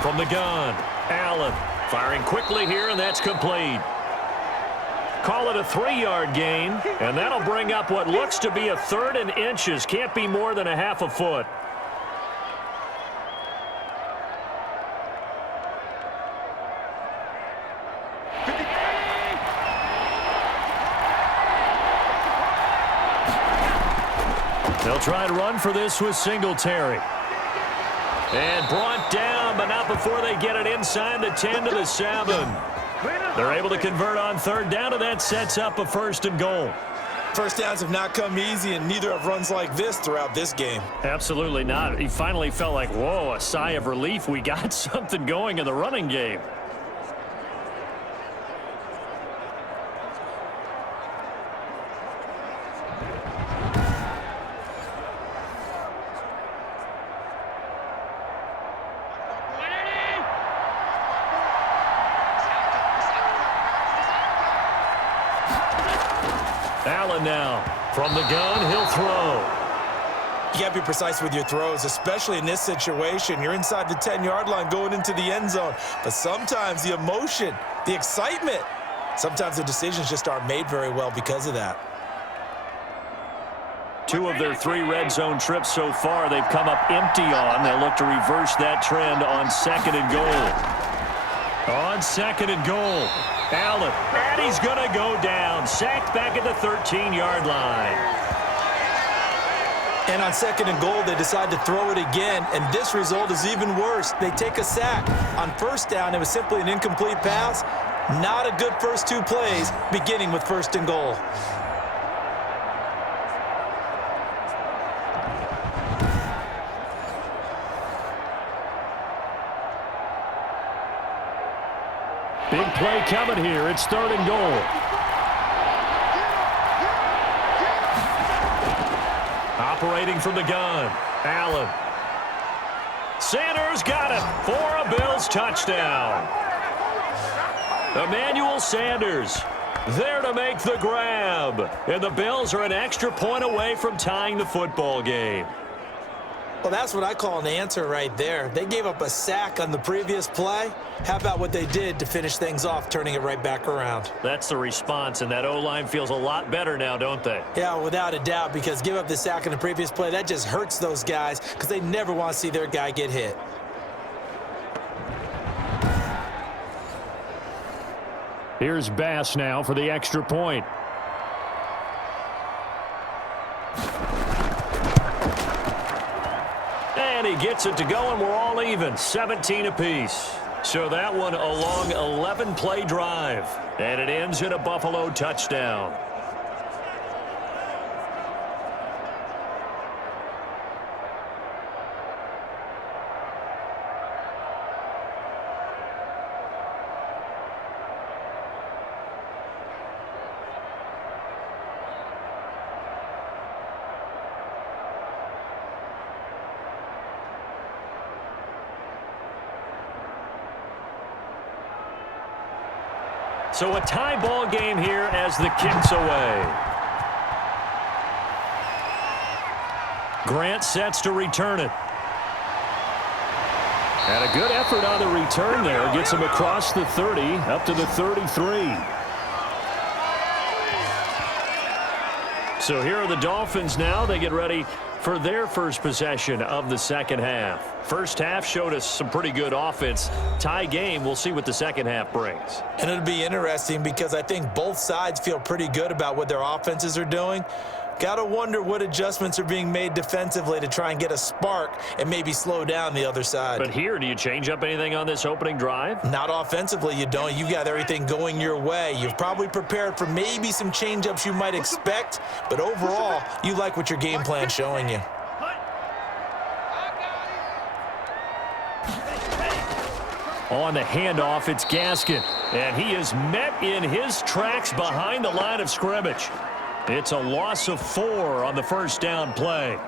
From the gun, Allen firing quickly here, and that's complete. Call it a 3-yard gain, and that'll bring up what looks to be a 3rd and inches. Can't be more than a half a foot. They'll try to run for this with Singletary. And brought down, but not before they get it inside the 10 to the 7. They're able to convert on 3rd down, and that sets up a 1st and goal. First downs have not come easy, and neither have runs like this throughout this game. Absolutely not. He finally felt like, whoa, a sigh of relief. We got something going in the running game. Allen now from the gun, he'll throw. You got to be precise with your throws, especially in this situation. You're inside the 10-yard line going into the end zone. But sometimes the emotion, the excitement, sometimes the decisions just aren't made very well because of that. 2 of their 3 red zone trips so far, they've come up empty on. They'll look to reverse that trend on 2nd and goal. On 2nd and goal, Allen, and he's going to go down. Sacked back at the 13-yard line. And on 2nd and goal, they decide to throw it again, and this result is even worse. They take a sack. On 1st down, it was simply an incomplete pass. Not a good first 2 plays, beginning with 1st and goal. Big play coming here. It's 3rd and goal. Operating from the gun, Allen. Sanders got it for a Bills touchdown. Emmanuel Sanders there to make the grab. And the Bills are an extra point away from tying the football game. Well, that's what I call an answer right there. They gave up a sack on the previous play. How about what they did to finish things off, turning it right back around? That's the response, and that O-line feels a lot better now, don't they? Yeah, without a doubt, because give up the sack on the previous play, that just hurts those guys because they never want to see their guy get hit. Here's Bass now for the extra point. And he gets it to go, and we're all even, 17 apiece. So that one a long 11-play drive, and it ends in a Buffalo touchdown. So a tie ball game here as the kick's away. Grant sets to return it. And a good effort on the return there. Gets him across the 30, up to the 33. So here are the Dolphins now. They get ready for their first possession of the second half. First half showed us some pretty good offense. Tie game, we'll see what the second half brings. And it'll be interesting because I think both sides feel pretty good about what their offenses are doing. Got to wonder what adjustments are being made defensively to try and get a spark and maybe slow down the other side. But here, do you change up anything on this opening drive? Not offensively, you don't. You got everything going your way. You've probably prepared for maybe some change-ups you might expect, but overall, you like what your game plan's showing you. On the handoff, it's Gaskin, and he is met in his tracks behind the line of scrimmage. It's a loss of 4 on the first down play.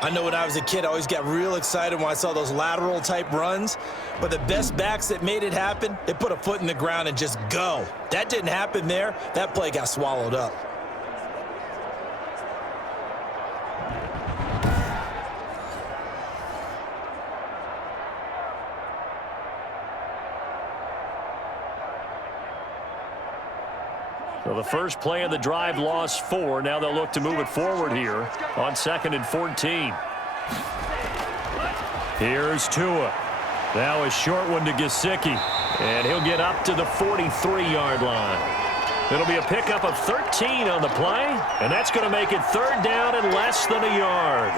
I know when I was a kid, I always got real excited when I saw those lateral type runs, but the best backs that made it happen, they put a foot in the ground and just go. That didn't happen there. That play got swallowed up. So the first play of the drive lost 4. Now they'll look to move it forward here on 2nd and 14. Here's Tua. Now a short one to Gesicki, and he'll get up to the 43-yard line. It'll be a pickup of 13 on the play, and that's going to make it 3rd down and less than a yard.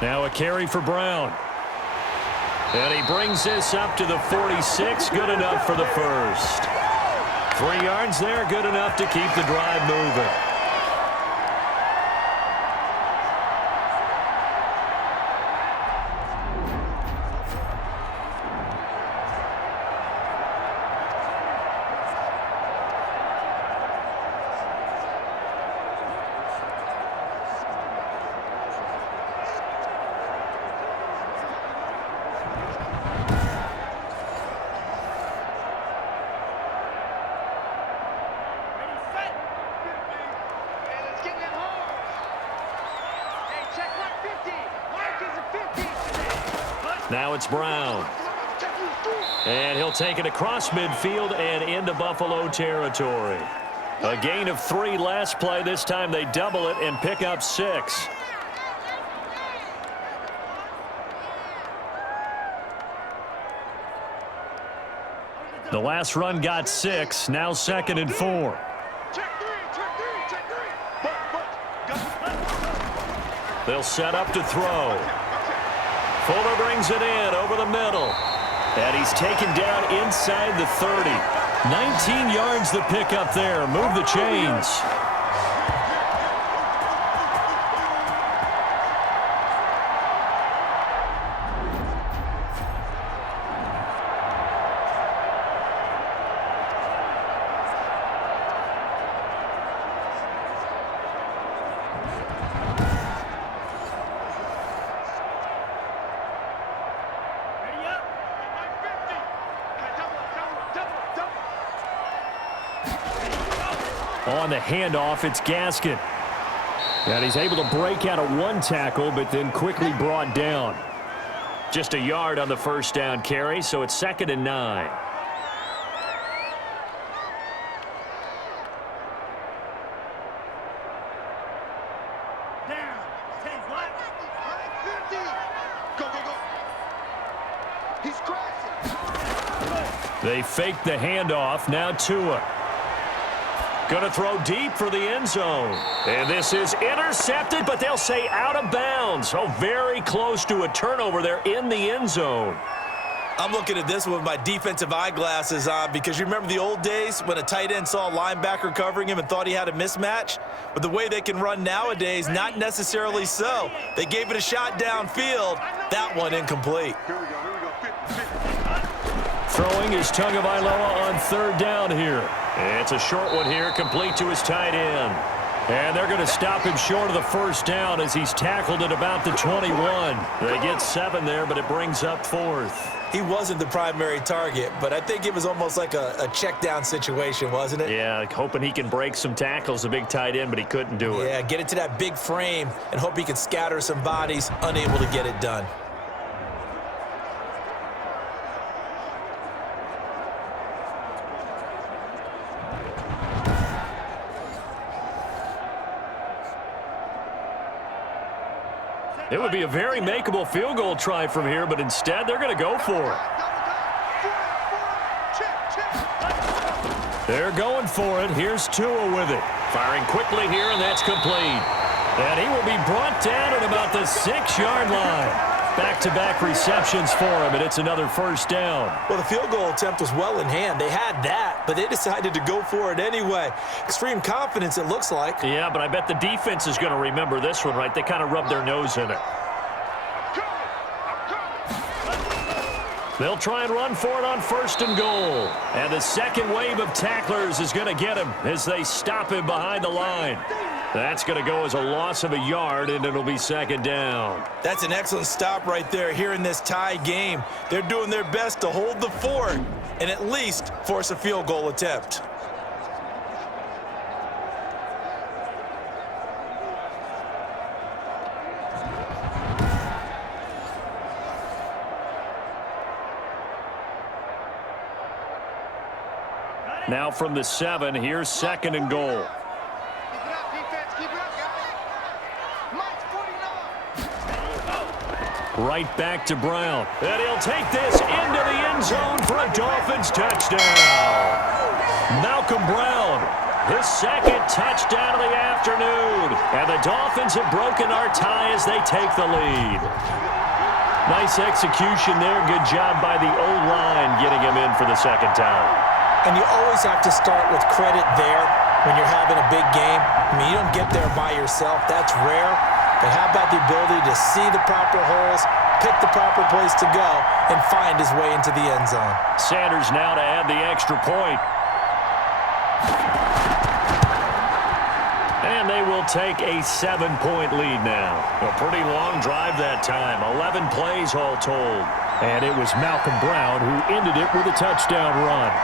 Now a carry for Brown. And he brings this up to the 46. Good enough for the first. 3 yards there, good enough to keep the drive moving. Now it's Brown. And he'll take it across midfield and into Buffalo territory. A gain of 3 last play. This time they double it and pick up 6. The last run got 6. Now 2nd and 4. They'll set up to throw. Fuller brings it in over the middle. And he's taken down inside the 30. 19 yards the pickup there. Move the chains. On the handoff, it's Gaskin. And he's able to break out of 1 tackle, but then quickly brought down. Just a yard on the first down carry, so it's 2nd and 9. They fake the handoff. Now Tua. Going to throw deep for the end zone. And this is intercepted, but they'll say out of bounds. Oh, very close to a turnover there in the end zone. I'm looking at this with my defensive eyeglasses on because you remember the old days when a tight end saw a linebacker covering him and thought he had a mismatch? But the way they can run nowadays, not necessarily so. They gave it a shot downfield. That one incomplete. Throwing is Tagovailoa on 3rd down here. It's a short one here, complete to his tight end. And they're going to stop him short of the first down as he's tackled at about the 21. They get 7 there, but it brings up 4th. He wasn't the primary target, but I think it was almost like a check down situation, wasn't it? Yeah, hoping he can break some tackles, a big tight end, but he couldn't do it. Yeah, get it to that big frame and hope he can scatter some bodies, unable to get it done. It would be a very makeable field goal try from here, but instead they're going to go for it. They're going for it. Here's Tua with it. Firing quickly here, and that's complete. And he will be brought down at about the 6-yard line. Back-to-back receptions for him, and it's another first down. Well, the field goal attempt was well in hand. They had that, but they decided to go for it anyway. Extreme confidence, it looks like. Yeah, but I bet the defense is going to remember this one, right? They kind of rubbed their nose in it. They'll try and run for it on 1st and goal. And the second wave of tacklers is going to get him as they stop him behind the line. That's going to go as a loss of a yard, and it'll be 2nd down. That's an excellent stop right there here in this tie game. They're doing their best to hold the fort and at least force a field goal attempt. Now from the 7, here's 2nd and goal. Right back to Brown. And he'll take this into the end zone for a Dolphins touchdown. Malcolm Brown, his 2nd touchdown of the afternoon. And the Dolphins have broken our tie as they take the lead. Nice execution there. Good job by the O-line getting him in for the 2nd time. And you always have to start with credit there when you're having a big game. I mean, you don't get there by yourself. That's rare. But how about the ability to see the proper holes, pick the proper place to go, and find his way into the end zone? Sanders now to add the extra point. And they will take a 7-point lead now. A pretty long drive that time. 11 plays all told. And it was Malcolm Brown who ended it with a touchdown run.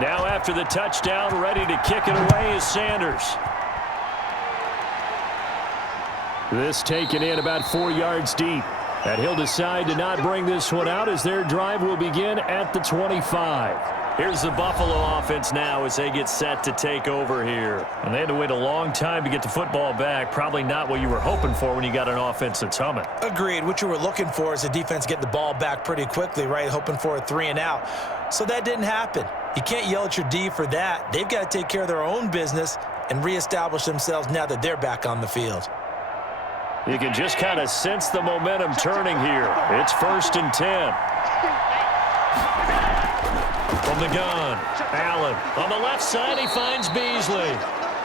Now after the touchdown, ready to kick it away is Sanders. This taken in about 4 yards deep. And he'll decide to not bring this one out as their drive will begin at the 25. Here's the Buffalo offense now as they get set to take over here. And they had to wait a long time to get the football back. Probably not what you were hoping for when you got an offense that's humming. Agreed. What you were looking for is the defense get the ball back pretty quickly, right? Hoping for a 3 and out. So that didn't happen. You can't yell at your D for that. They've got to take care of their own business and reestablish themselves now that they're back on the field. You can just kind of sense the momentum turning here. It's 1st and 10. From the gun, Allen. On the left side, he finds Beasley.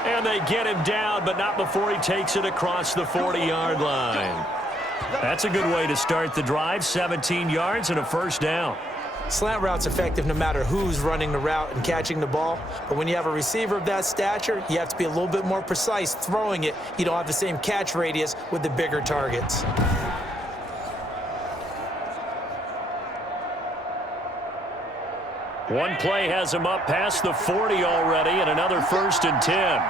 And they get him down, but not before he takes it across the 40-yard line. That's a good way to start the drive. 17 yards and a 1st down. Slant route's effective no matter who's running the route and catching the ball. But when you have a receiver of that stature, you have to be a little bit more precise throwing it. You don't have the same catch radius with the bigger targets. One play has him up past the 40 already, and another 1st and 10.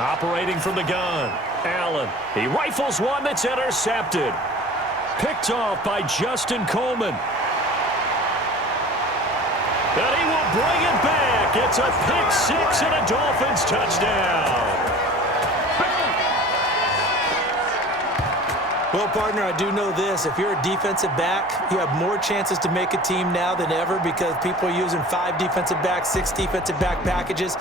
Operating from the gun, Allen. He rifles one that's intercepted. Picked off by Justin Coleman. And he will bring it back. It's a pick 6 and a Dolphins touchdown. Well, partner, I do know this. If you're a defensive back, you have more chances to make a team now than ever because people are using 5 defensive backs, 6 defensive back packages.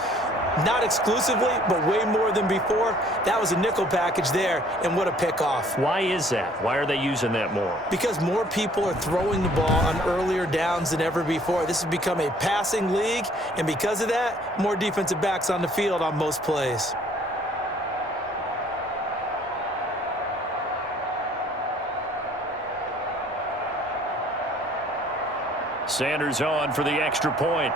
Not exclusively, but way more than before. That was a nickel package there, and what a pickoff. Why is that? Why are they using that more? Because more people are throwing the ball on earlier downs than ever before. This has become a passing league, and because of that, more defensive backs on the field on most plays. Sanders on for the extra point.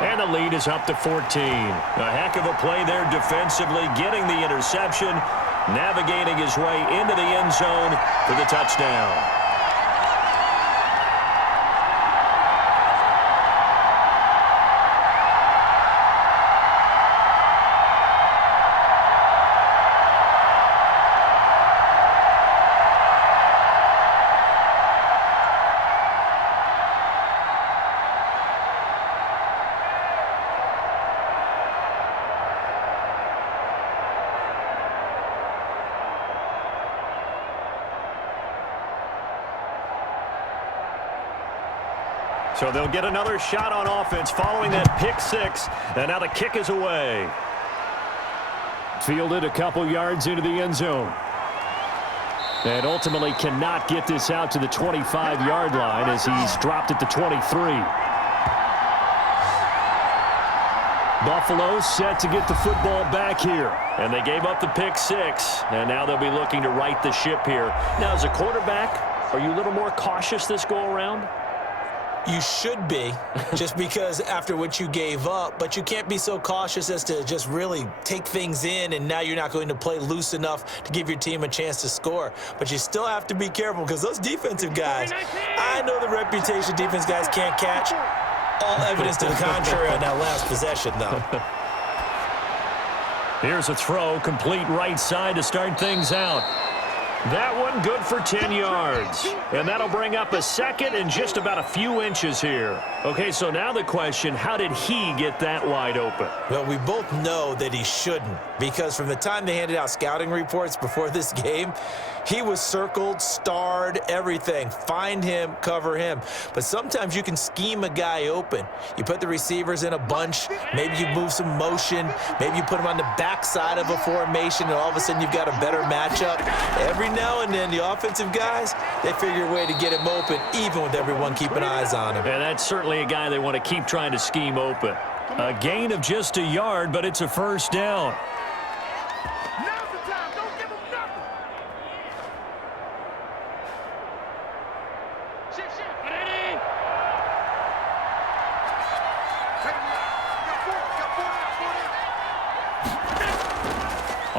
And the lead is up to 14. A heck of a play there defensively, getting the interception, navigating his way into the end zone for the touchdown. So they'll get another shot on offense following that pick 6. And now the kick is away. Fielded a couple yards into the end zone. And ultimately cannot get this out to the 25-yard line as he's dropped at the 23. Buffalo set to get the football back here. And they gave up the pick 6. And now they'll be looking to right the ship here. Now, as a quarterback, are you a little more cautious this go-around? You should be, just because after what you gave up, but you can't be so cautious as to just really take things in, and now you're not going to play loose enough to give your team a chance to score. But you still have to be careful because those defensive guys, I know the reputation defense guys can't catch. All evidence to the contrary on that last possession, though. Here's a throw, complete right side to start things out. That one good for 10 yards. And that'll bring up a 2nd and just about a few inches here. Okay, so now the question, how did he get that wide open? Well, we both know that he shouldn't, because from the time they handed out scouting reports before this game, he was circled, starred, everything. Find him, cover him. But sometimes you can scheme a guy open. You put the receivers in a bunch. Maybe you move some motion. Maybe you put him on the backside of a formation, and all of a sudden you've got a better matchup. Every now and then, the offensive guys, they figure a way to get him open, even with everyone keeping eyes on him. And that's certainly a guy they want to keep trying to scheme open. A gain of just a yard, but it's a 1st down. Now's the time. Don't give him nothing. Shift. Ready.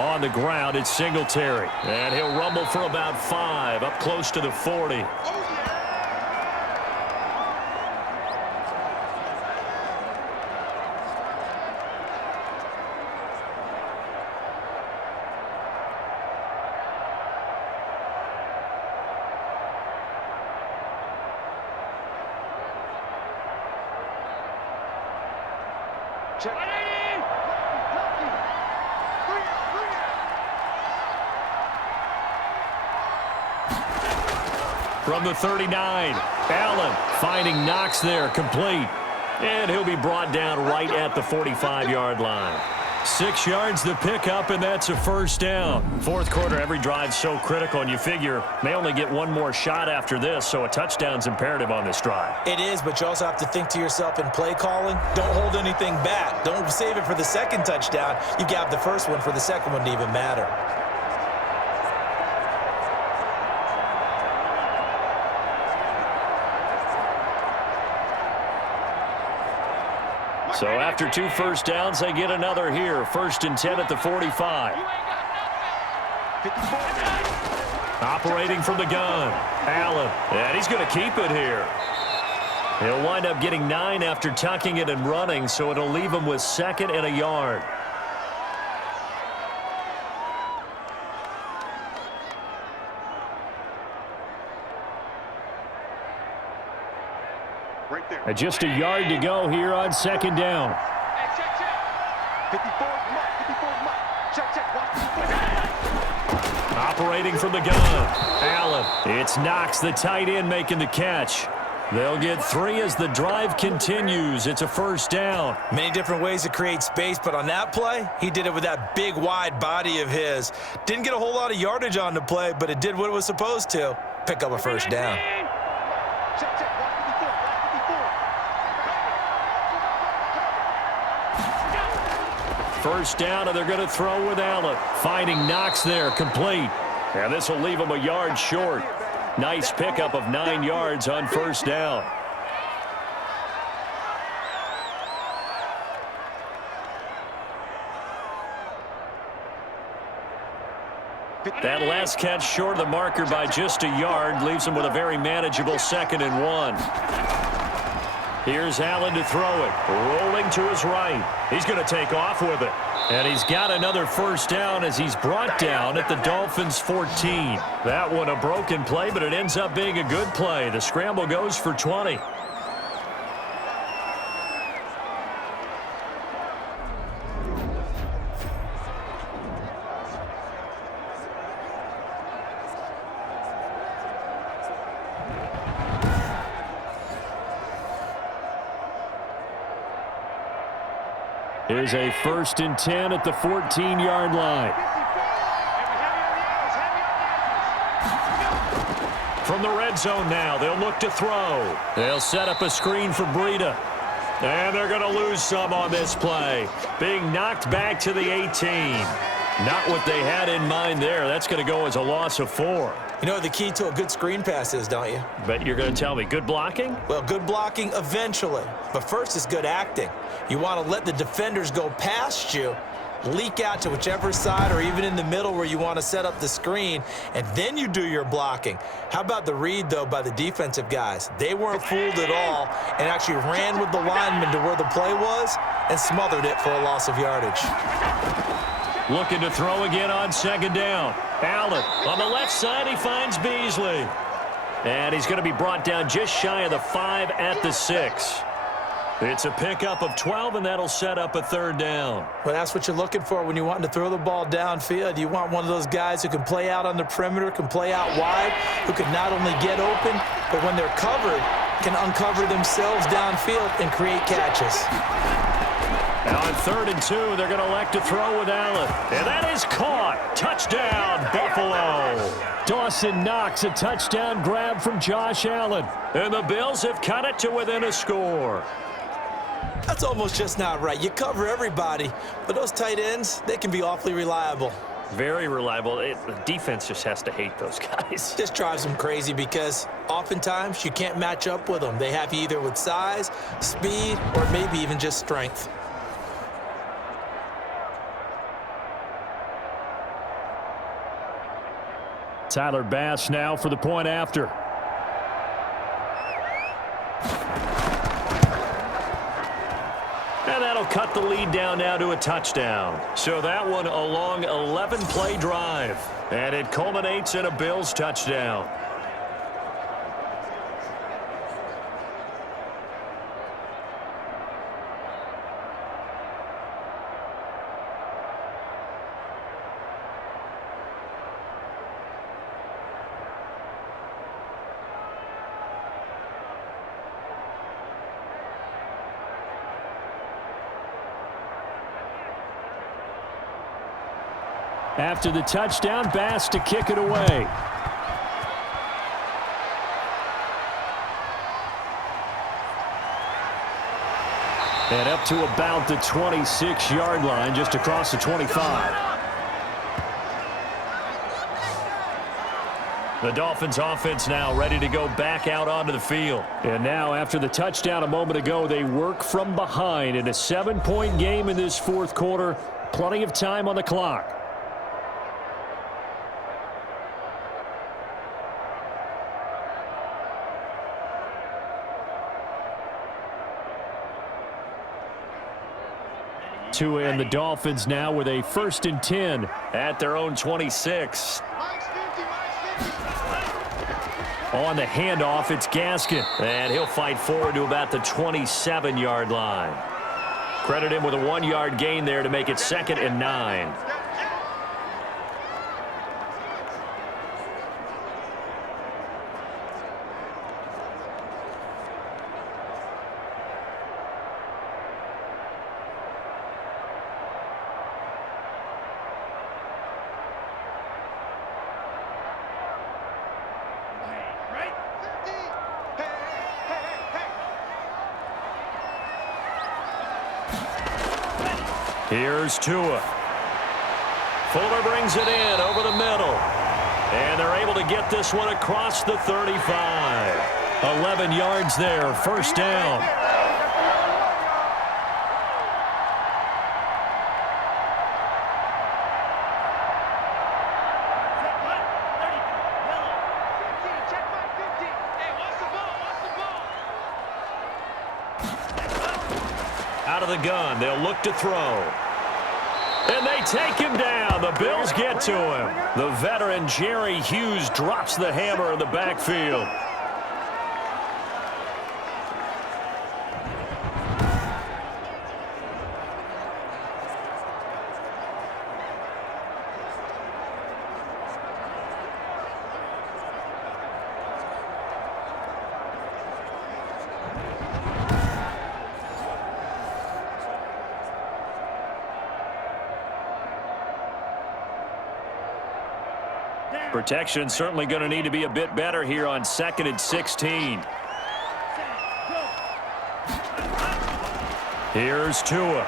On the ground, it's Singletary. And he'll rumble for about 5, up close to the 40. Check. From the 39, Allen finding Knox there, complete. And he'll be brought down right at the 45-yard line. 6 yards the pickup, and that's a first down. Fourth quarter, every drive's so critical, and you figure may only get one more shot after this, so a touchdown's imperative on this drive. It is, but you also have to think to yourself in play calling, don't hold anything back. Don't save it for the second touchdown. You got the first one for the second one to even matter. So after 2 first downs, they get another here. 1st and 10 at the 45. Operating from the gun, Allen. And he's going to keep it here. He'll wind up getting 9 after tucking it and running, so it'll leave him with 2nd and a yard. Right there. And just a yard to go here on 2nd down. Hey, check. 54 mark. Check. Watch 54. Operating from the gun, Allen. It's Knox, the tight end, making the catch. They'll get 3 as the drive continues. It's a first down. Many different ways to create space, but on that play, he did it with that big, wide body of his. Didn't get a whole lot of yardage on the play, but it did what it was supposed to. Pick up a first down. Check. Watch 54. First down, and they're going to throw with Allen. Finding Knox there, complete. And this will leave him a yard short. Nice pickup of 9 yards on first down. That last catch short of the marker by just a yard leaves him with a very manageable 2nd and 1. Here's Allen to throw it. Rolling to his right. He's going to take off with it. And he's got another first down as he's brought down at the Dolphins' 14. That one a broken play, but it ends up being a good play. The scramble goes for 20. Here's a 1st and 10 at the 14-yard line. From the red zone now, they'll look to throw. They'll set up a screen for Breida. And they're going to lose some on this play. Being knocked back to the 18. Not what they had in mind there. That's going to go as a loss of 4. You know what the key to a good screen pass is, don't you? But you're going to tell me, good blocking? Well, good blocking eventually. But first is good acting. You want to let the defenders go past you, leak out to whichever side or even in the middle where you want to set up the screen, and then you do your blocking. How about the read, though, by the defensive guys? They weren't fooled at all and actually ran with the lineman to where the play was and smothered it for a loss of yardage. Looking to throw again on 2nd down. Allen on the left side, he finds Beasley. And he's going to be brought down just shy of the 5 at the 6. It's a pickup of 12, and that'll set up a 3rd down. Well, that's what you're looking for when you want to throw the ball downfield. You want one of those guys who can play out on the perimeter, can play out wide, who can not only get open, but when they're covered, can uncover themselves downfield and create catches. Now on 3rd and 2, they're going to elect to throw with Allen. And that is caught. Touchdown, Buffalo. Dawson Knox, a touchdown grab from Josh Allen. And the Bills have cut it to within a score. That's almost just not right. You cover everybody, but those tight ends, they can be awfully reliable. Very reliable. The defense just has to hate those guys. Just drives them crazy because oftentimes you can't match up with them. They have you either with size, speed, or maybe even just strength. Tyler Bass now for the point after. And that'll cut the lead down now to a touchdown. So that one a long 11-play drive. And it culminates in a Bills touchdown. After the touchdown, Bass to kick it away. And up to about the 26-yard line, just across the 25. The Dolphins offense now ready to go back out onto the field. And now after the touchdown a moment ago, they work from behind in a 7-point game in this fourth quarter. Plenty of time on the clock. And the Dolphins now with a 1st and 10 at their own 26. On the handoff, it's Gaskin, and he'll fight forward to about the 27-yard line. Credit him with a 1-yard gain there to make it 2nd and 9. Here's Tua. Fuller brings it in over the middle. And they're able to get this one across the 35. 11 yards there, 1st down. Out of the gun, they'll look to throw. And they take him down. The Bills get to him. The veteran Jerry Hughes drops the hammer in the backfield. Protection certainly going to need to be a bit better here on 2nd and 16. Here's Tua.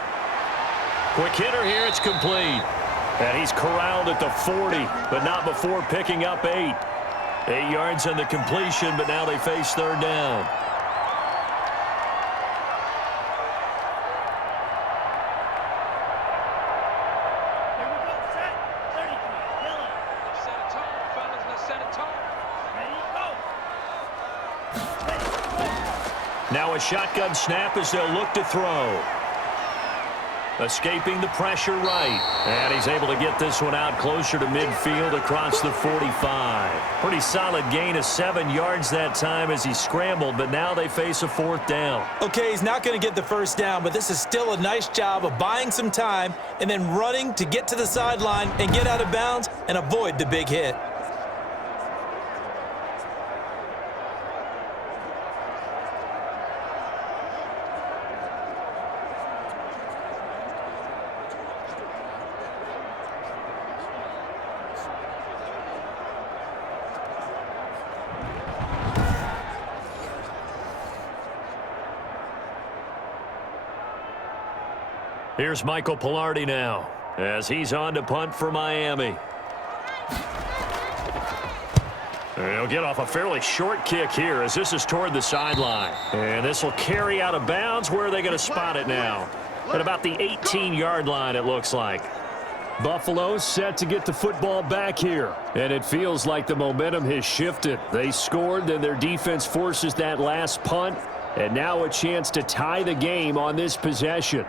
Quick hitter here, it's complete. And he's corralled at the 40, but not before picking up 8. 8 yards on the completion, but now they face 3rd down. Now a shotgun snap as they'll look to throw. Escaping the pressure right. And he's able to get this one out closer to midfield across the 45. Pretty solid gain of 7 yards that time as he scrambled, but now they face a 4th down. Okay, he's not going to get the 1st down, but this is still a nice job of buying some time and then running to get to the sideline and get out of bounds and avoid the big hit. Here's Michael Pilardi now as he's on to punt for Miami. He'll get off a fairly short kick here as this is toward the sideline. And this will carry out of bounds. Where are they going to spot it now? At about the 18-yard line, it looks like. Buffalo set to get the football back here. And it feels like the momentum has shifted. They scored, then their defense forces that last punt. And now a chance to tie the game on this possession.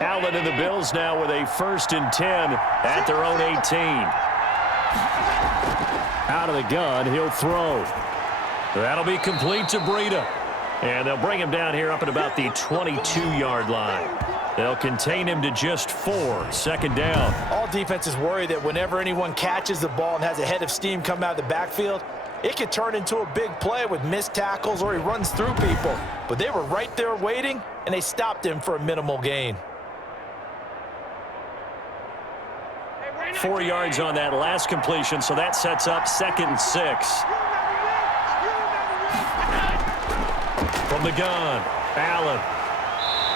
Allen and the Bills now with a 1st and 10 at their own 18. Out of the gun, he'll throw. That'll be complete to Breida. And they'll bring him down here up at about the 22-yard line. They'll contain him to just 4, 2nd down. All defenses worry that whenever anyone catches the ball and has a head of steam come out of the backfield, it could turn into a big play with missed tackles or he runs through people. But they were right there waiting, and they stopped him for a minimal gain. 4 yards on that last completion, so that sets up 2nd and 6. From the gun, Allen.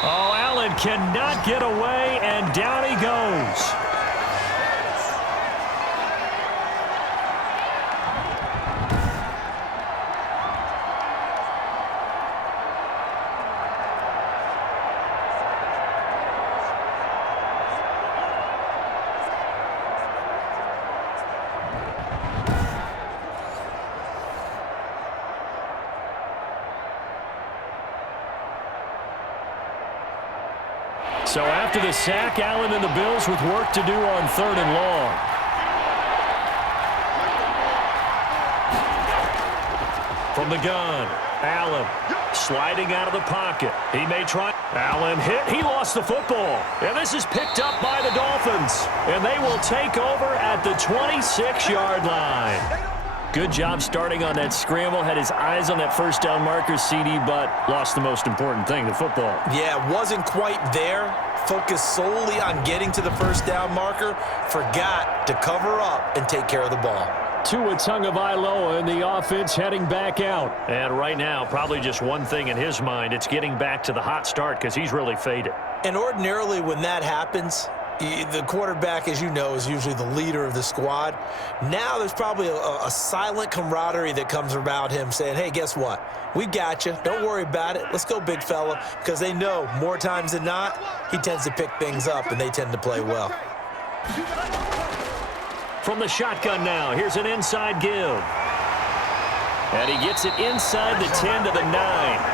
Oh, Allen cannot get away, and down he goes. So after the sack, Allen and the Bills with work to do on 3rd and long. From the gun, Allen sliding out of the pocket. He may try. Allen hit. He lost the football. And this is picked up by the Dolphins. And they will take over at the 26-yard line. Good job starting on that scramble. Had his eyes on that 1st down marker, CD, but lost the most important thing, the football. Yeah, wasn't quite there. Focused solely on getting to the 1st down marker. Forgot to cover up and take care of the ball. Tua Tagovailoa and the offense heading back out. And right now, probably just one thing in his mind. It's getting back to the hot start because he's really faded. And ordinarily when that happens, the quarterback, as you know, is usually the leader of the squad. Now there's probably a silent camaraderie that comes around him saying, hey, guess what? We got you. Don't worry about it. Let's go, big fella. Because they know more times than not, he tends to pick things up, and they tend to play well. From the shotgun now, here's an inside give. And he gets it inside the 10 to the 9.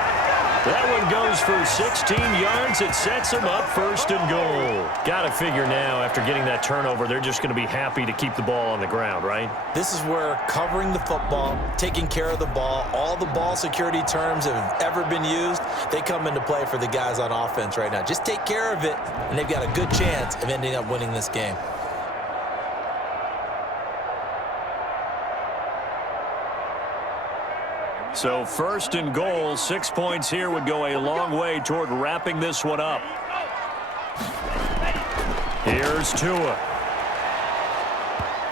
That one goes for 16 yards. It sets him up 1st and goal. Got to figure now, after getting that turnover, they're just going to be happy to keep the ball on the ground, right? This is where covering the football, taking care of the ball, all the ball security terms that have ever been used, they come into play for the guys on offense right now. Just take care of it, and they've got a good chance of ending up winning this game. So 1st and goal, 6 points here would go a long way toward wrapping this one up. Here's Tua.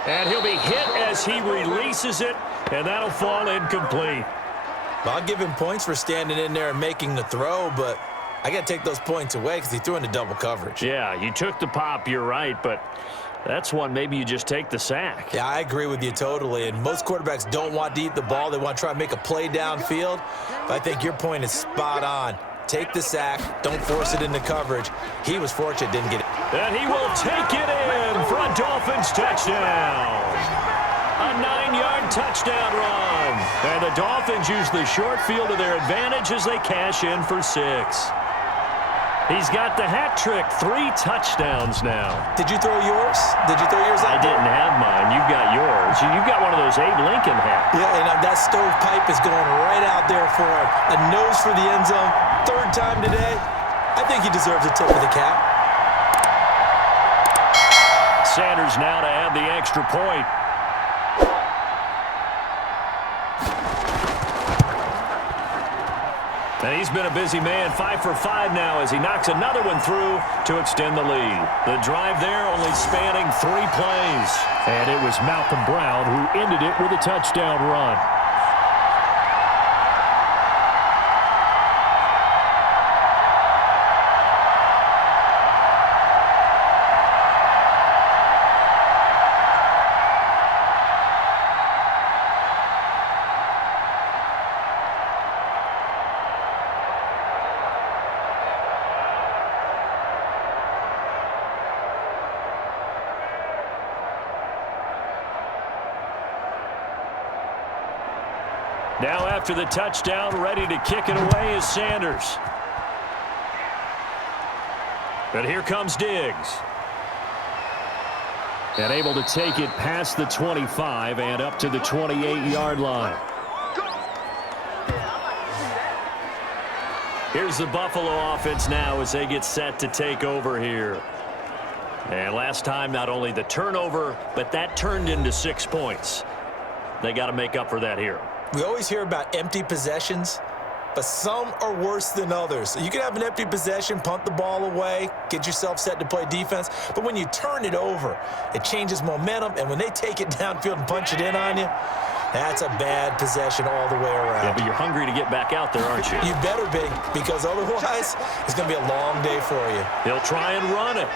And he'll be hit as he releases it, and that'll fall incomplete. Well, I'll give him points for standing in there and making the throw, but I got to take those points away because he threw into double coverage. Yeah, you took the pop, you're right, but that's one maybe you just take the sack. Yeah, I agree with you totally, and most quarterbacks don't want to eat the ball. They want to try and make a play downfield, but I think your point is spot on. Take the sack, don't force it into coverage. He was fortunate, didn't get it. And he will take it in for a Dolphins touchdown. A 9-yard touchdown run. And the Dolphins use the short field to their advantage as they cash in for 6. He's got the hat trick, 3 touchdowns now. Did you throw yours? Did you throw yours out? I didn't have mine. You've got yours. You've got one of those Abe Lincoln hats. Yeah, and that stovepipe is going right out there for him. A nose for the end zone. 3rd time today. I think he deserves a tip of the cap. Sanders now to add the extra point. And he's been a busy man, 5 for 5 now as he knocks another one through to extend the lead. The drive there only spanning 3 plays. And it was Malcolm Brown who ended it with a touchdown run. Now after the touchdown, ready to kick it away is Sanders. But here comes Diggs. And able to take it past the 25 and up to the 28-yard line. Here's the Buffalo offense now as they get set to take over here. And last time, not only the turnover, but that turned into 6 points. They got to make up for that here. We always hear about empty possessions, but some are worse than others. You can have an empty possession, punt the ball away, get yourself set to play defense, but when you turn it over, it changes momentum, and when they take it downfield and punch it in on you, that's a bad possession all the way around. Yeah, but you're hungry to get back out there, aren't you? You better be, because otherwise, it's going to be a long day for you. He'll try and run it.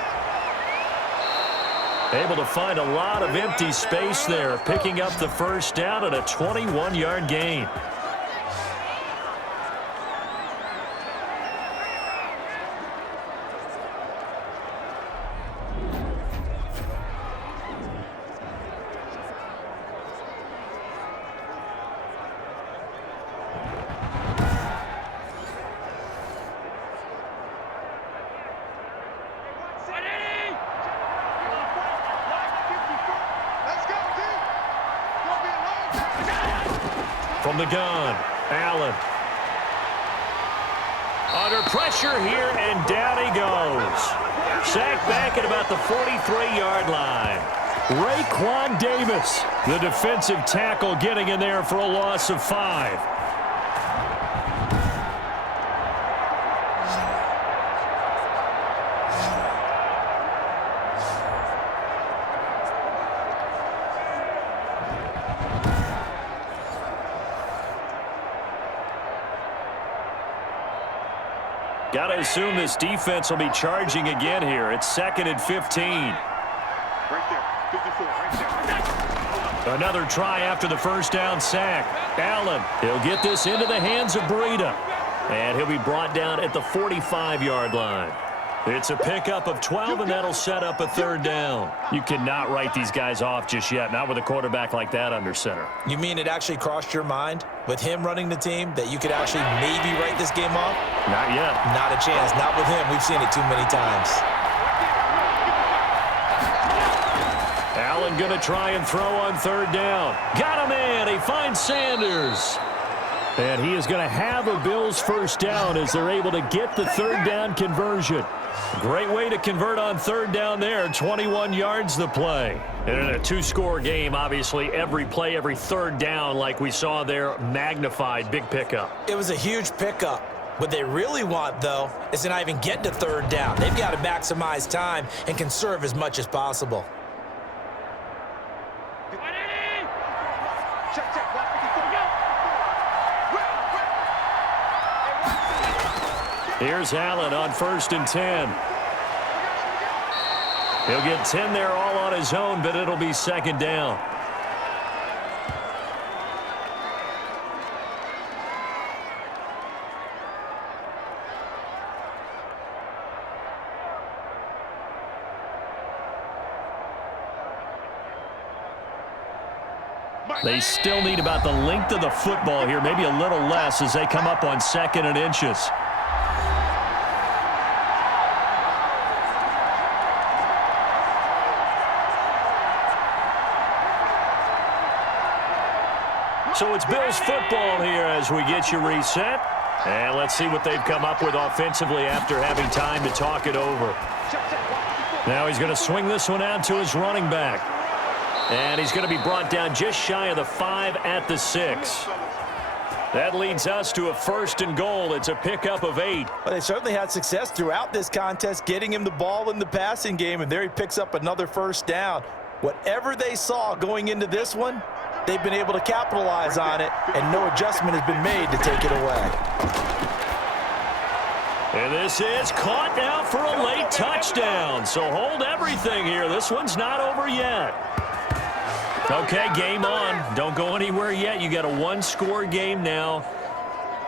Able to find a lot of empty space there, picking up the first down and a 21-yard gain. From the gun, Allen. Under pressure here, and down he goes. Sacked back at about the 43-yard line. Raekwon Davis, the defensive tackle, getting in there for a loss of 5. Got to assume this defense will be charging again here. It's 2nd and 15. Right there, 54, right there. Another try after the first down sack. Allen, he'll get this into the hands of Breida. And he'll be brought down at the 45-yard line. It's a pickup of 12, and that'll set up a 3rd down. You cannot write these guys off just yet, not with a quarterback like that under center. You mean it actually crossed your mind with him running the team that you could actually maybe write this game off? Not yet. Not a chance. Not with him. We've seen it too many times. Allen going to try and throw on 3rd down. Got him in. He finds Sanders. And he is going to have a Bills first down as they're able to get the 3rd down conversion. Great way to convert on 3rd down there. 21 yards the play. And in a 2-score game, obviously, every play, every 3rd down, like we saw there, magnified. Big pickup. It was a huge pickup. What they really want, though, is to not even get to 3rd down. They've got to maximize time and conserve as much as possible. Here's Allen on 1st and 10. He'll get 10 there all on his own, but it'll be 2nd down. They still need about the length of the football here, maybe a little less as they come up on 2nd and inches. So it's Bills football here as we get you reset. And let's see what they've come up with offensively after having time to talk it over. Now he's going to swing this one out to his running back. And he's going to be brought down just shy of the 5 at the 6. That leads us to a 1st and goal. It's a pickup of 8. Well, they certainly had success throughout this contest, getting him the ball in the passing game, and there he picks up another 1st down. Whatever they saw going into this one, they've been able to capitalize on it, and no adjustment has been made to take it away. And this is caught now for a late touchdown. So hold everything here. This one's not over yet. Okay, game on. Don't go anywhere yet. You got a 1-score game now.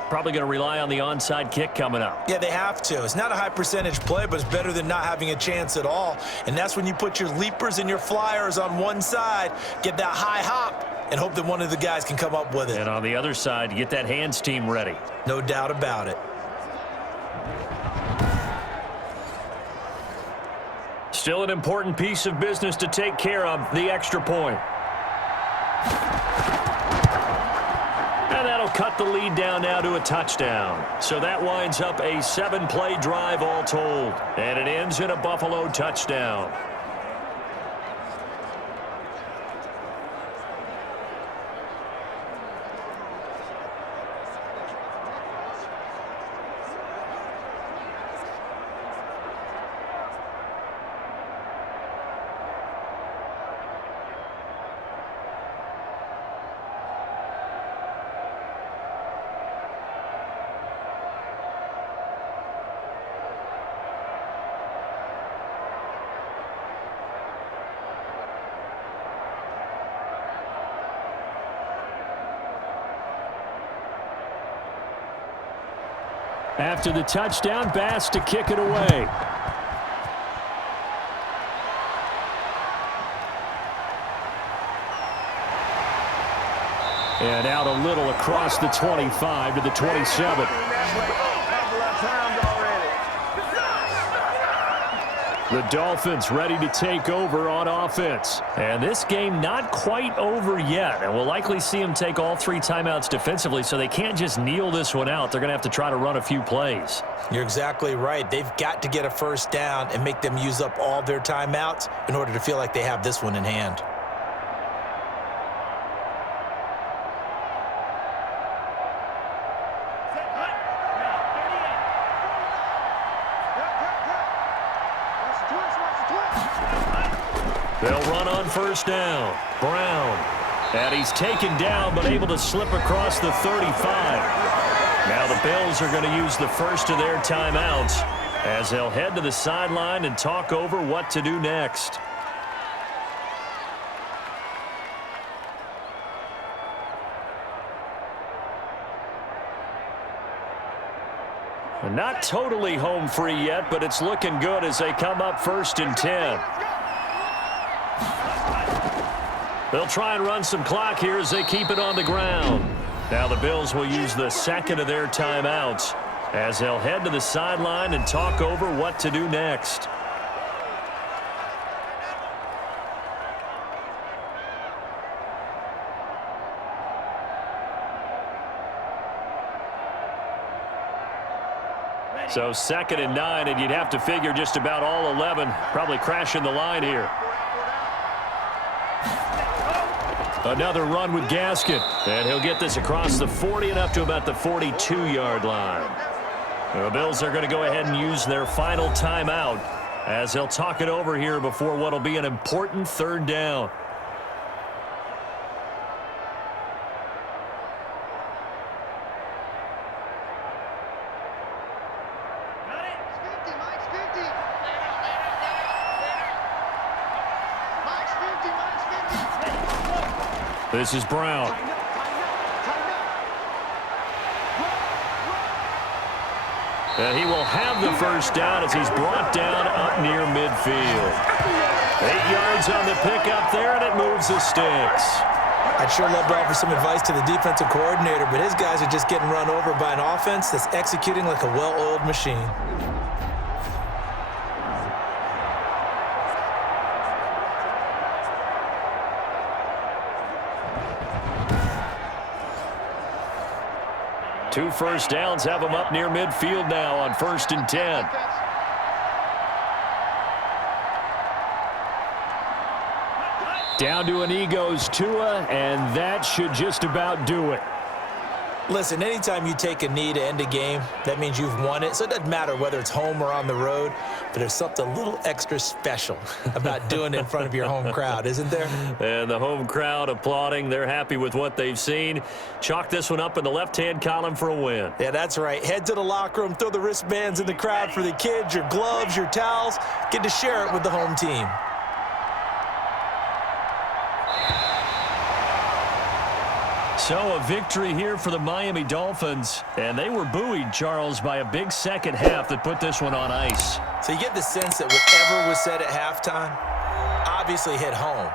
Probably going to rely on the onside kick coming up. Yeah, they have to. It's not a high percentage play, but it's better than not having a chance at all. And that's when you put your leapers and your flyers on one side, get that high hop, and hope that one of the guys can come up with it. And on the other side, get that hands team ready. No doubt about it. Still an important piece of business to take care of, the extra point. And that'll cut the lead down now to a touchdown. So that winds up a 7-play drive all told. And it ends in a Buffalo touchdown. After the touchdown, Bass to kick it away. And out a little across the 25 to the 27. The Dolphins ready to take over on offense. And this game not quite over yet. And we'll likely see them take all 3 timeouts defensively, so they can't just kneel this one out. They're going to have to try to run a few plays. You're exactly right. They've got to get a first down and make them use up all their timeouts in order to feel like they have this one in hand. They'll run on first down. Brown. And he's taken down, but able to slip across the 35. Now the Bills are going to use the first of their timeouts as they'll head to the sideline and talk over what to do next. Not totally home free yet, but it's looking good as they come up 1st and 10. They'll try and run some clock here as they keep it on the ground. Now the Bills will use the second of their timeouts as they'll head to the sideline and talk over what to do next. So 2nd and 9, and you'd have to figure just about all 11 probably crashing the line here. Another run with Gaskin, and he'll get this across the 40 and up to about the 42-yard line. The Bills are going to go ahead and use their final timeout as they'll talk it over here before what will be an important 3rd down. This is Brown. And he will have the first down as he's brought down up near midfield. 8 yards on the pickup there, and it moves the sticks. I'd sure love to offer some advice to the defensive coordinator, but his guys are just getting run over by an offense that's executing like a well-oiled machine. Two first downs have them up near midfield now on 1st and 10. Down to an knee goes Tua, and that should just about do it. Listen, anytime you take a knee to end a game, that means you've won it. So it doesn't matter whether it's home or on the road, but there's something a little extra special about doing it in front of your home crowd, isn't there? And the home crowd applauding. They're happy with what they've seen. Chalk this one up in the left-hand column for a win. Yeah, that's right. Head to the locker room, throw the wristbands in the crowd for the kids, your gloves, your towels. Get to share it with the home team. So a victory here for the Miami Dolphins, and they were buoyed, Charles, by a big second half that put this one on ice. So you get the sense that whatever was said at halftime obviously hit home.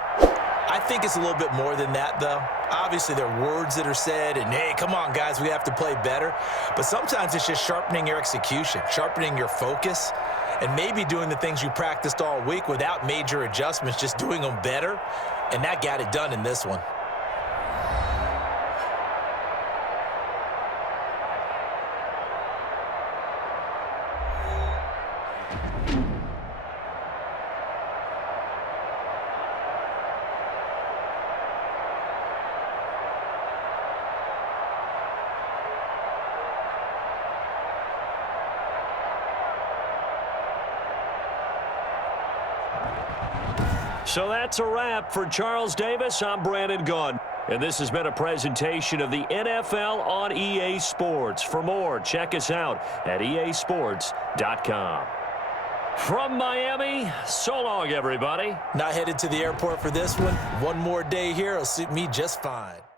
I think it's a little bit more than that, though. Obviously, there are words that are said, and hey, come on, guys, we have to play better. But sometimes it's just sharpening your execution, sharpening your focus, and maybe doing the things you practiced all week without major adjustments, just doing them better. And that got it done in this one. So that's a wrap. For Charles Davis, I'm Brandon Gunn. And this has been a presentation of the NFL on EA Sports. For more, check us out at easports.com. From Miami, so long, everybody. Not headed to the airport for this one. One more day here will suit me just fine.